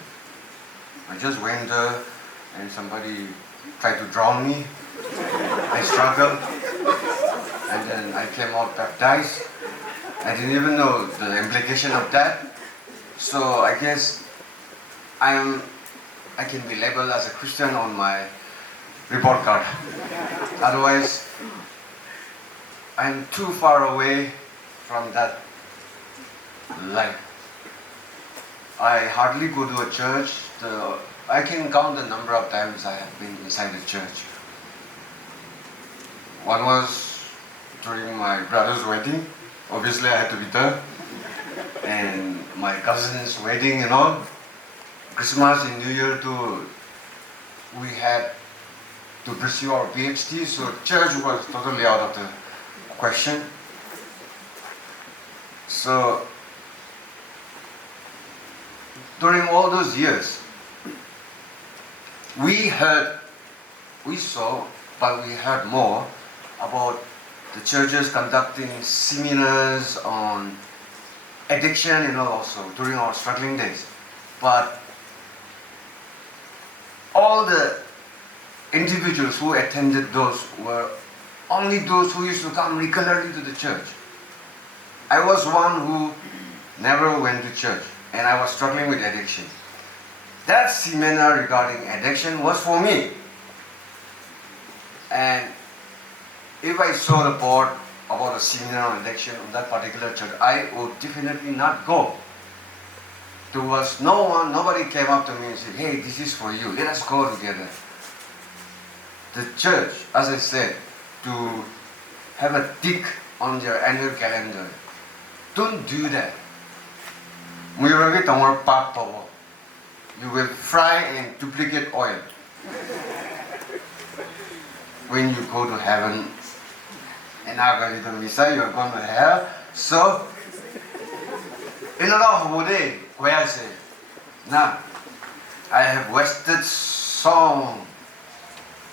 I just went there and somebody tried to drown me. I struggled and then I came out baptized. I didn't even know the implication of that. So I guess I can be labeled as a Christian on my report card. Otherwise, I'm too far away from that life. I hardly go to a church. I can count the number of times I have been inside the church. One was during my brother's wedding. Obviously, I had to be there. And my cousin's wedding and all. Christmas and New Year too. We had to pursue our PhD, so church was totally out of the question. So during all those years, we saw, but we heard more about the churches conducting seminars on addiction and all also during our struggling days. But all the individuals who attended those were only those who used to come regularly to the church. I was one who never went to church and I was struggling with addiction. That seminar regarding addiction was for me. And if I saw the board about a seminar on addiction on that particular church, I would definitely not go. There was no one, nobody came up to me and said, hey, this is for you, let us go together. The church, as I said, to have a tick on their annual calendar. Don't do that. You will fry and duplicate oil. When you go to heaven, and algorithm Misa, you are going to hell. So, in a lot of day, where I say, now, I have wasted so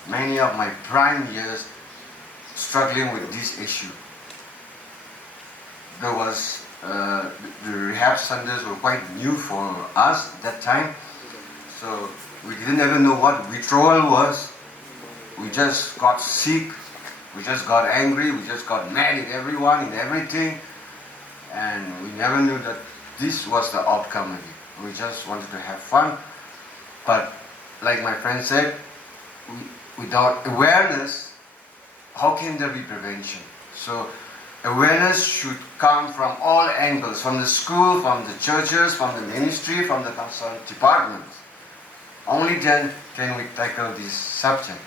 many of my prime years struggling with this issue. There was, the rehab centers were quite new for us at that time. So we didn't even know what withdrawal was. We just got sick, we just got angry, we just got mad at everyone and everything. And we never knew that this was the outcome of it. We just wanted to have fun. But like my friend said, without awareness, how can there be prevention? So awareness should come from all angles, from the school, from the churches, from the ministry, from the concerned departments. Only then can we tackle this subject.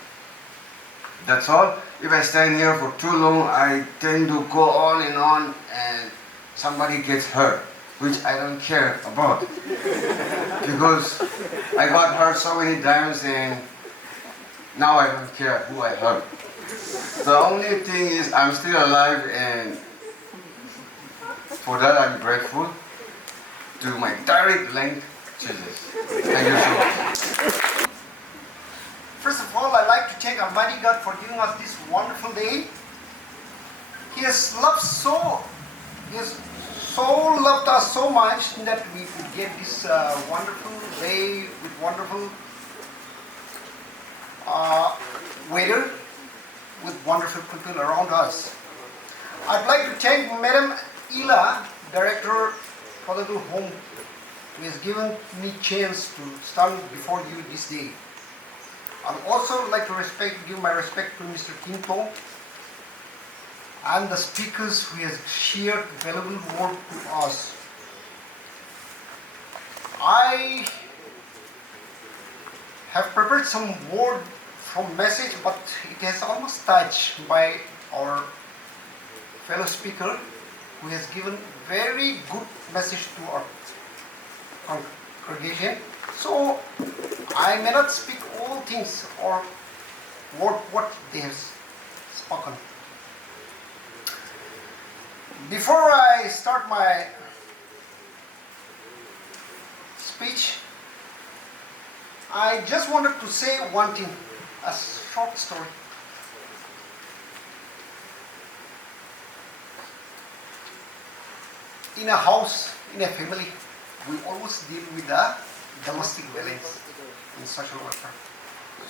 That's all. If I stand here for too long, I tend to go on and somebody gets hurt, which I don't care about. Because I got hurt so many times and now I don't care who I hurt. The only thing is I'm still alive, and for that I'm grateful to my direct link Jesus. Thank you so much. First of all, I'd like to thank Almighty God for giving us this wonderful day. He has loved us so much that we could get this wonderful day with wonderful weather, with wonderful people around us. I'd like to thank Madam Ila, Director for the Home, who has given me chance to stand before you this day. I'd also like to give my respect to Mr. Kinto and the speakers who has shared valuable word to us. I have prepared some word from message, but it has almost touched by our fellow speaker, who has given very good message to our congregation. So I may not speak all things or what they have spoken. Before I start my speech, I just wanted to say one thing, a short story. In a house, in a family, we always deal with the domestic violence in social worker.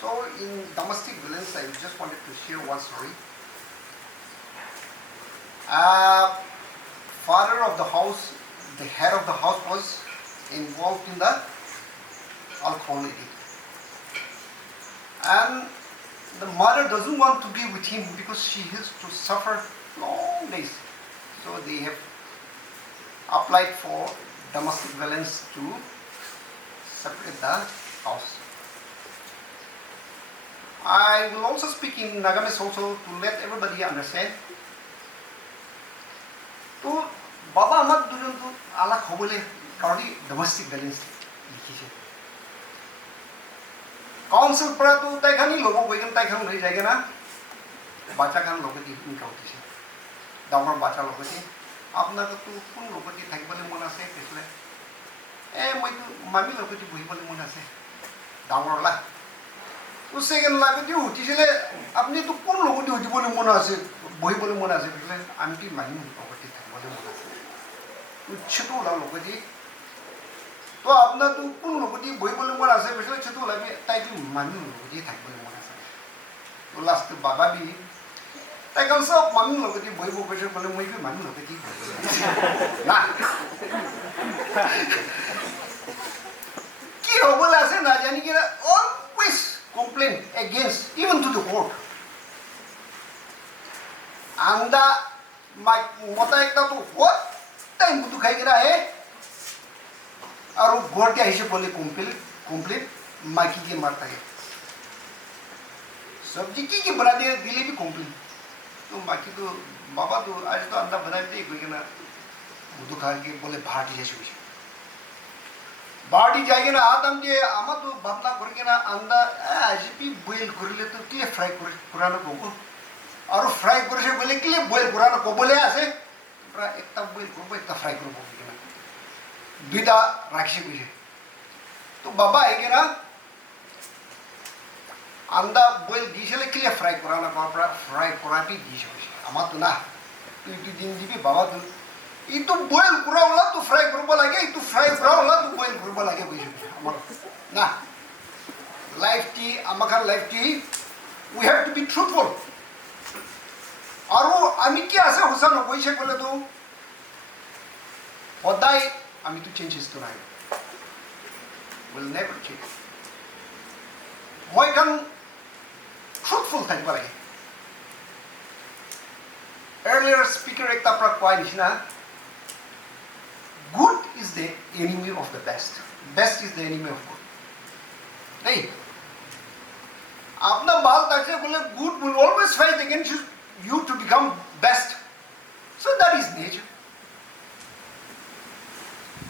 So in domestic violence, I just wanted to share one story. Father of the house, the head of the house was involved in the alcohol addict. And the mother doesn't want to be with him because she has to suffer long days. So they have applied for domestic violence to separate the house. I will also speak in Nagamis also to let everybody understand. To Baba Amak Dujan to ala khobole kaudi domestic violence likhiche. Council para to taikhani logo boigan taikham loi jayega na bacha kan logoti inkauti. Damar bacha logoti apna to kun logoti thaikbole mon ase kesle moi to mami logoti bohibole mon ase damar la to second la ko diu tisile apni to kun logoti hodibole mon ase bohibole mon ase kesle amti mami logoti thaikbole mon ase chito la logoti तो अपना तो कुन लोगों बोई बोले मोरा से पिछले चतु लगे ताकि मानी लोगों थाक बोले मोरा से तो लास्ट बाबा भी ताकि सब मानी लोगों बोई बोले पिछले बोले मैं भी मानी लोगों ना क्यों बोला से ना जानी कि always complain against even to the court आंदा मोटा एक तो what टाइम बुतु खाई गिरा है और वो गोटे ऐसे बोले कंप्लीट माकी के मारता है सब्जी की बना दे दिले भी कंप्लीट तो माकी तो बाबा तो आज तो अंडा बना दे कोई के ना बुदु खा के बोले भाटी जैसे कुछ भाटी जाएगी ना आदम जे आमा तो बापना करके ना अंडा आज भी बॉईल कर ले तो के फ्राई कर पुराना को और फ्राई कर से बोले के लिए बॉईल पुराना को बोले ऐसे पूरा एक तब बॉईल को एक तब फ्राई करो दुईटा राखी बुझे तो बाबा है ना आंदा बॉईल गीसले के लिए फ्राई कराना का फ्राई कराती गीस बुझे आमा तो ना तो इतु दिन जीबी बाबा तो इतु बॉईल करावला तो फ्राई करबा लागे इतु फ्राई करावला तो बॉईल करबा लागे बुझे आमा ना लाइफ टी आमाखान लाइफ टी we have to be truthful और वो आमी क्या আছে হোসা নবইছে বলে তো সদায় আমি তো চেঞ্জেস তো নাই will never change মই কান ট্রুথফুল থাকবা লাগে earlier speaker একটা প্রা কয় নিছিনা good is the enemy of the best is the enemy of good नहीं अपना बाल ताकि बोले good will always fight against you to become best so that is nature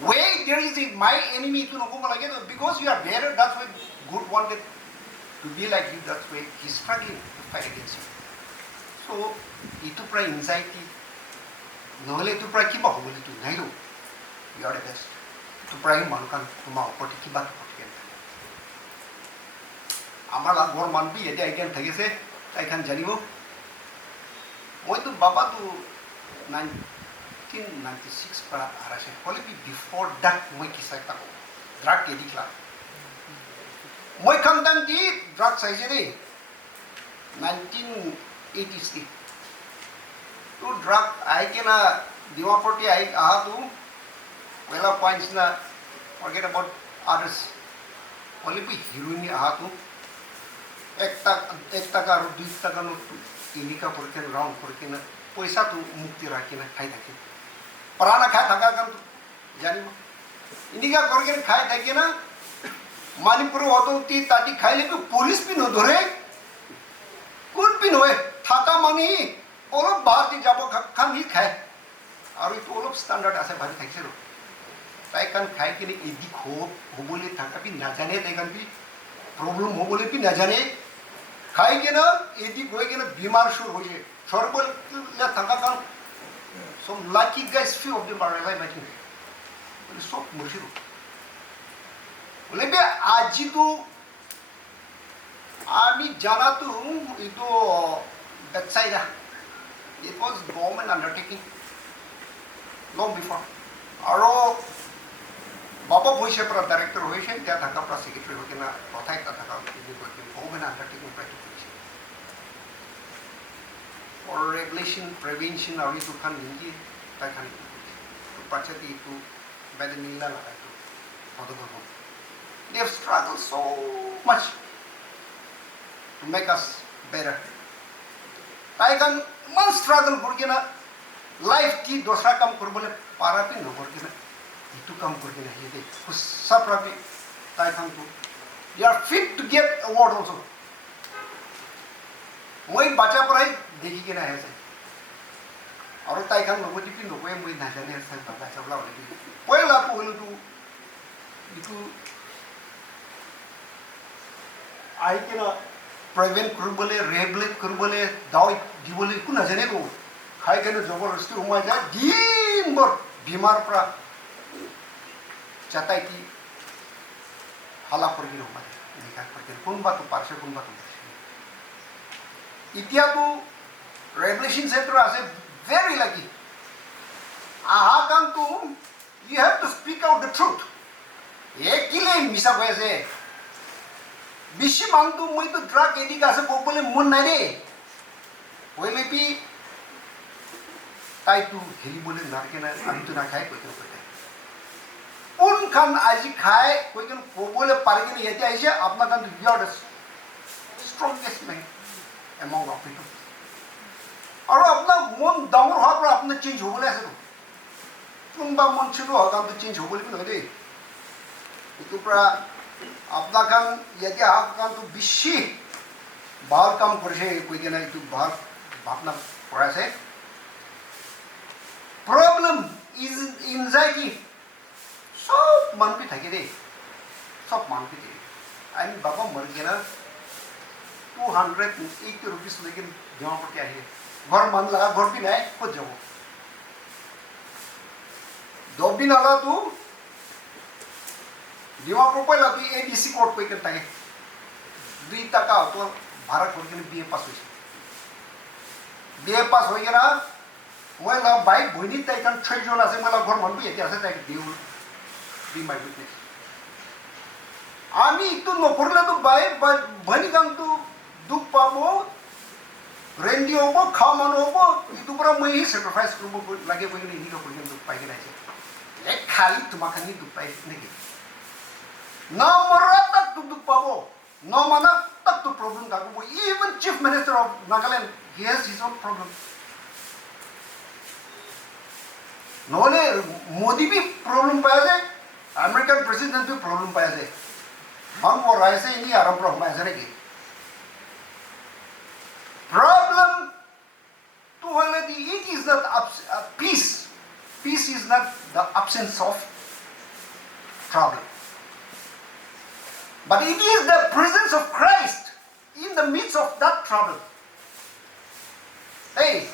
way there is my enemy to know because you are better that's why good wanted to be like you that's why he's struggling to fight against you so itu pra anxiety নহলে itu pra kiba hobole tu nai do you are the best itu pra manukan tuma opoti kiba opoti amar la gor man bi ede again thagese tai khan janibo moi to baba to 1996 para arase only before that moi kisai ta drug addict la moi kam dan di drug size ni 1983 to drug ai kena Dimapur ti ai aha tu wala points na forget about others only heroin ni aha tu ek taka aru dui taka no inika porke round porke na पैसा तो मुक्ति राखी ना खाई थके पराना खाए थका कर तो जानी मो इंडिका करके खाए थके ना मणिपुर होतो ती ताटी खाई ले तो पुलिस भी न धरे कुछ भी नोए थका मनी ओलो बाहर ती जाबो खान ही खाए और ये तो ओलो स्टैंडर्ड ऐसे भारी थके रो ताई कन खाए के लिए इदी खो बोले थका भी ना जाने ताई कन भी प्रॉब्लम हो बोले भी ना जाने खाए के ना इदी कोई के ना बीमार शुरू हो जाए Sorbol la tangkakan some lucky guys few of them are alive I think but so mushiru lebe aji to ami jana to ito that side it was government undertaking long before aro Baba Boise pra director hoise dia thaka pra secretary hokena kothai ta thaka government undertaking practice or regulation prevention auri tu khan lingi ta khan to pachati tu bad nila la tu hodogo they have struggled so much to make us better tai kan man struggle kurkena life ki dosra kam kurbole parapi no kurkena itu kam kurkena hede saprapi tai kan tu you are fit to get award also moi bacha parai dekhi kena hai se aru tai kan logo dipin logo moi na jane sa baba sabla ole poila tu holu tu itu ai kena prevent kurbole rehabilitate kurbole dawai dibole ku na jane ko khai kena jabarasti umai ja din bor bimar pra chatai ki hala kurgi no mare nikah kurgi kunba tu parshe kunba tu India to Revelation Center as a very lucky. Ahakan to you have to speak out the truth. Ek kile misa koise. Bishi mantu moi to drug edi ka se popole mon nai re. Oile pi tai tu heli bole narke na antu na khai koi to koi. Un kan aji khai koi kan popole parke ni yete aise apna kan you are the strongest man among our people. और अपना मन down हो पर अपने change हो बोले ऐसे तो तुम बा मन चलो आगाम तो चेंज हो बोले भी नहीं itu pra अपना kan यदि आगाम तो बिशी बाहर काम करे कोई के ना itu बाहर अपना पड़ा से problem is anxiety सब मन पे थके दे सब मन पे थके आई बाबा मर गया ना 280 rupees लेकिन जमा पर क्या है घर मन लगा घर भी नहीं खुद जाओ 2 दिन आला तू Dimapur पहिला तू ADC कोर्ट पे करता है 2 टका तो भारत कोर्ट के बीए पास हुई बीए पास हो गया ना मला बाइक भुनी तय kan treasure असे मला घर मन भी येते असे तय देऊ बी माय विटनेस आम्ही इथून नोकरला तो बाय भनी काम तू दुख पाबो रेंडी होबो खामान होबो इतु पुरा मई सैक्रिफाइस करबो लागे कोई नहीं हिरो कोई दुख पाइ के नाइसे एक खाली तुमाखानी दुख पाइ नहीं ना मरा तक तू दुख पाबो ना मना तक तू प्रॉब्लम दागबो even chief minister of Nagaland he has his own problem नोले मोदी भी प्रॉब्लम पाया जाए अमेरिकन प्रेसिडेंट भी प्रॉब्लम पाया जाए हम वो राय से नहीं आराम पर हमारे ऐसे नहीं problem to already it is not peace is not the absence of trouble but it is the presence of Christ in the midst of that trouble hey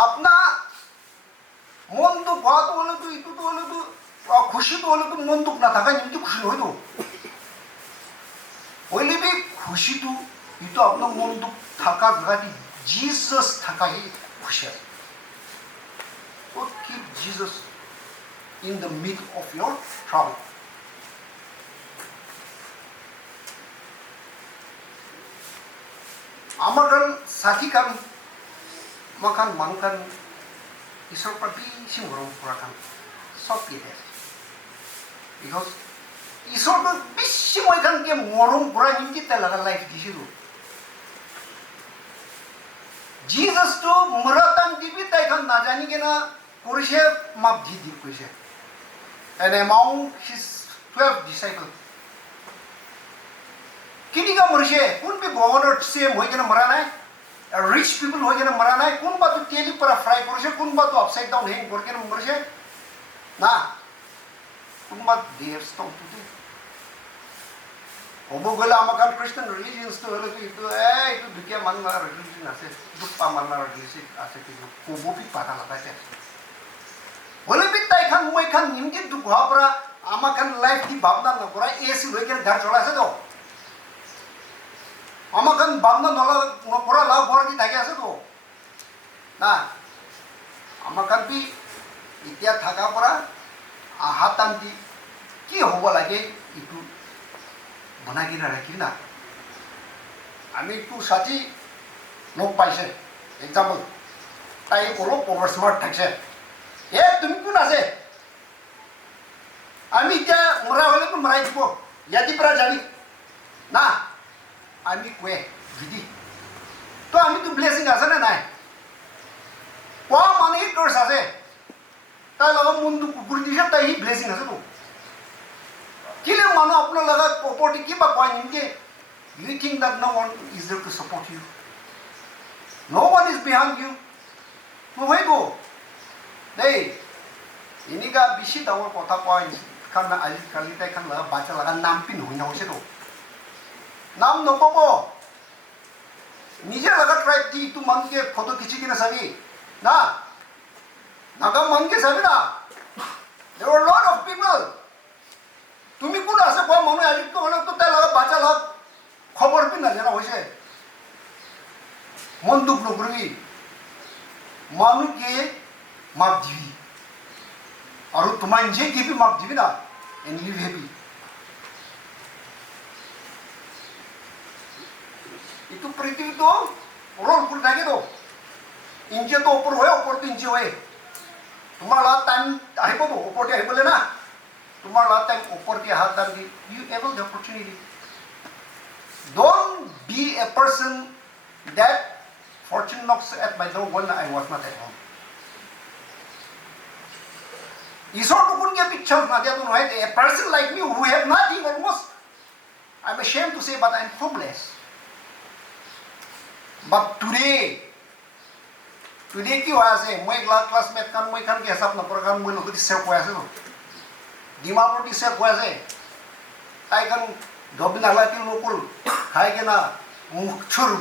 अपना मन तो बात बोले तो इतु तो बोले तो खुशी तो बोले तो मन दुख ना था क्या खुशी हो तो बोले भी खुशी तो itu apna mon duk thaka gati Jesus thaka hi khushi so keep Jesus in the midst of your trouble amakan sathi kan makan mangkan isor prabi simurong purakan sob kite because isor to bishi moi kan ke morong pura nimki telaga life disiru Jesus to muratan dibi tai kan na jani ke na kurishe map di kurishe and among his 12 disciples kini ka murishe kun bi governor se moi ke na marana rich people ho ke na marana kun ba tu teli para fry kurishe kun ba tu upside down hang kor ke na murishe na kun ba they have stopped to do Obo gala amakan Christian religions to helo itu itu dukia manna religion ase dupa manna religion ase itu obo pi pata lata se bole pi tai khan moi khan nimke du bhabra amakan life di bhabna na kora AC loike घर chola se to amakan bhabna nola no kora la ghor di thake ase to na amakan pi itya thaka pora ahatanti ki hobo lage itu banagi na rakhi na ami tu sati lok paise example tai kolo power smart thakse e tumi kun ase ami ja mora hole kun marai dibo yadi pra jani na ami kwe gidi to ami tu blessing ase na nai kwa mani kor sase ta laga mundu kukur disha ta hi blessing ase to kile mano apna laga property ki ba kwa ninge you think that no one is there to support you no one is behind you wait go hey ini ga bishi tawar kota point kan na alit kali tai kan la baca laga nampin huina hose to nam no bobo nije laga tribe ti tu man ke photo kichi kina sabi na naga man ke sabi na there were a lot of people tumi kun ase ko manu alit ko hona to tai laga baca la खबर भी ना जाना वैसे मन दुख लोगरी मानु के माप दीवी और तुम्हारे जे के भी माप दीवी ना and live happy itu पृथ्वी तो रोल पुर जाके तो इंचे तो ऊपर तो इंचे होए तुम्हारा टाइम आई को तो ऊपर के आई बोले ना तुम्हारा टाइम ऊपर के हाथ डाल दी you able the opportunity don't be a person that fortune knocks at my door when I was not at home. Isor tukun ke pictures na dia tu right a person like me who have nothing almost I'm ashamed to say but I'm homeless. But today ki hoya se moi classmate kan moi kan ke hisab na program moi lokoti se hoya se no Dimapur ti se hoya se tai kan dobina lati lokul hai ke na mukhur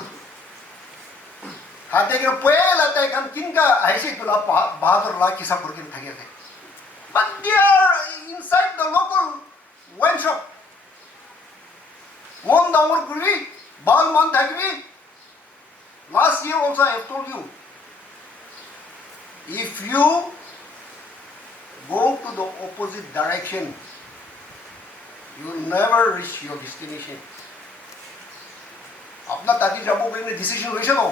hate ke pela tai kan kinga aise tula bahadur la kisa burkin thage the but they are inside the local wine shop mon damur guri bal man thagbi last year also I have told you if you go to the opposite direction you will never reach your destination. अपना ताकि जब वो कोई decision ले सको,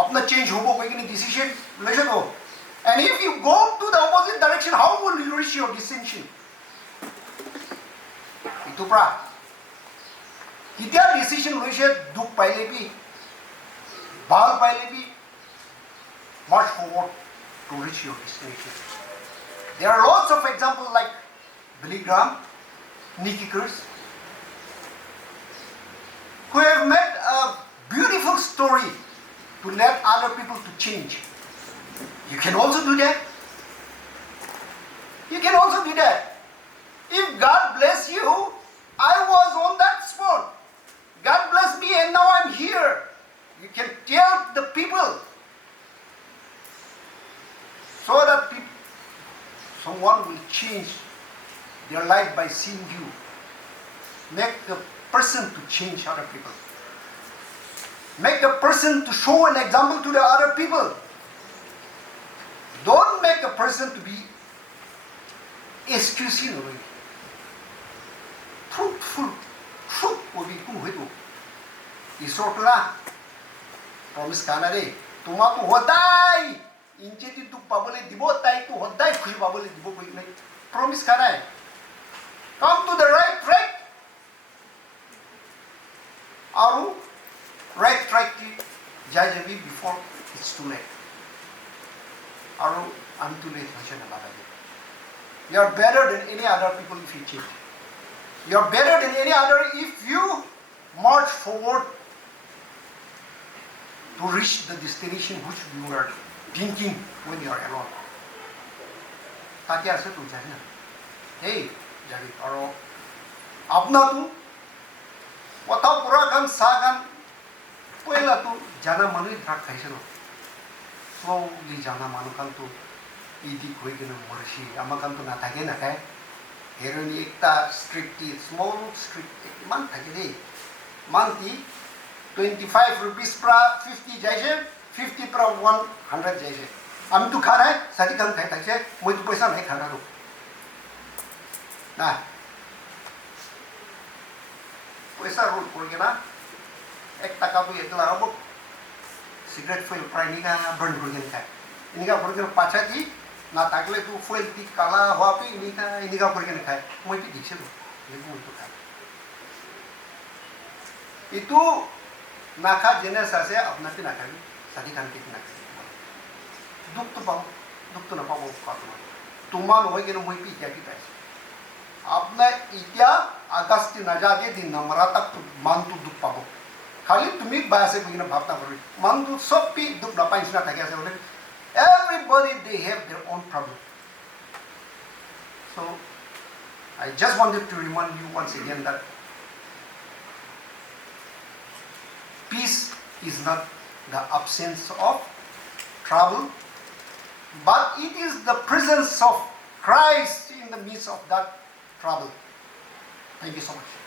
अपना change हो वो कोई decision ले सको. And if you go to the opposite direction, how will you reach your destination? Itu pra. Kita decision ले से दुख पाइले भी, बाल पाइले भी, march forward to reach your destination. There are lots of examples like Billy Graham, Nicky Curse, who have made a beautiful story to let other people to change. You can also do that. You can also do that. If God bless you, I was on that spot. God bless me and now I'm here. You can tell the people so that someone will change their life by seeing you. Make the person to change other people. Make the person to show an example to the other people. Don't make a person to be excusing. Truthful. Truth will be good. Isotla. Promise Canada. Tumato hodai. Injeti tu pabole dibo tai tu hodai kui pabole dibo kui nai. Promise Canada. Come to the right track. Aru right track ki jajabi before it's too late. Aru I'm too late. You are better than any other people if you change. You are better than any other if you march forward to reach the destination which you are thinking when you are alone. Kati ase tu jani. Hey, jani aro apna tu wata pura kan sagan pela tu jana manu drak khaise no. Slowly jana manu kan tu idi koi gena morshi amakan tu na thage na kai. Heroni ekta street small street man thage de. Manti 25 rupees pra 50 jaise 50 pra 100 jaise. Am tu khana hai sadi kam khai thakse moi tu paisa nahi khana ro. Nah, पैसा role कर के ना एक टका भी इतना अब cigarette full प्राइनी का बर्न कर के खाए इनका कर के पाछा की ना ताकले तू फुल ती काला हुआ पे इनका कर के खाए मैं भी दिखे लो ये भी तो खाए itu nakha jenis sase apna pi nakha sadi kan ki nakha duk to pau duk to na pau ka to tuman hoy ke no moi pi kya ki tai apna itya agasti na jage din namra tak man tu duk pabo khali tumi base bigina bhavna kori man tu sob pi duk na pains na thakya se bole everybody they have their own problem. So I just wanted to remind you once again that peace is not the absence of trouble, but it is the presence of Christ in the midst of that trouble. Thank you so much.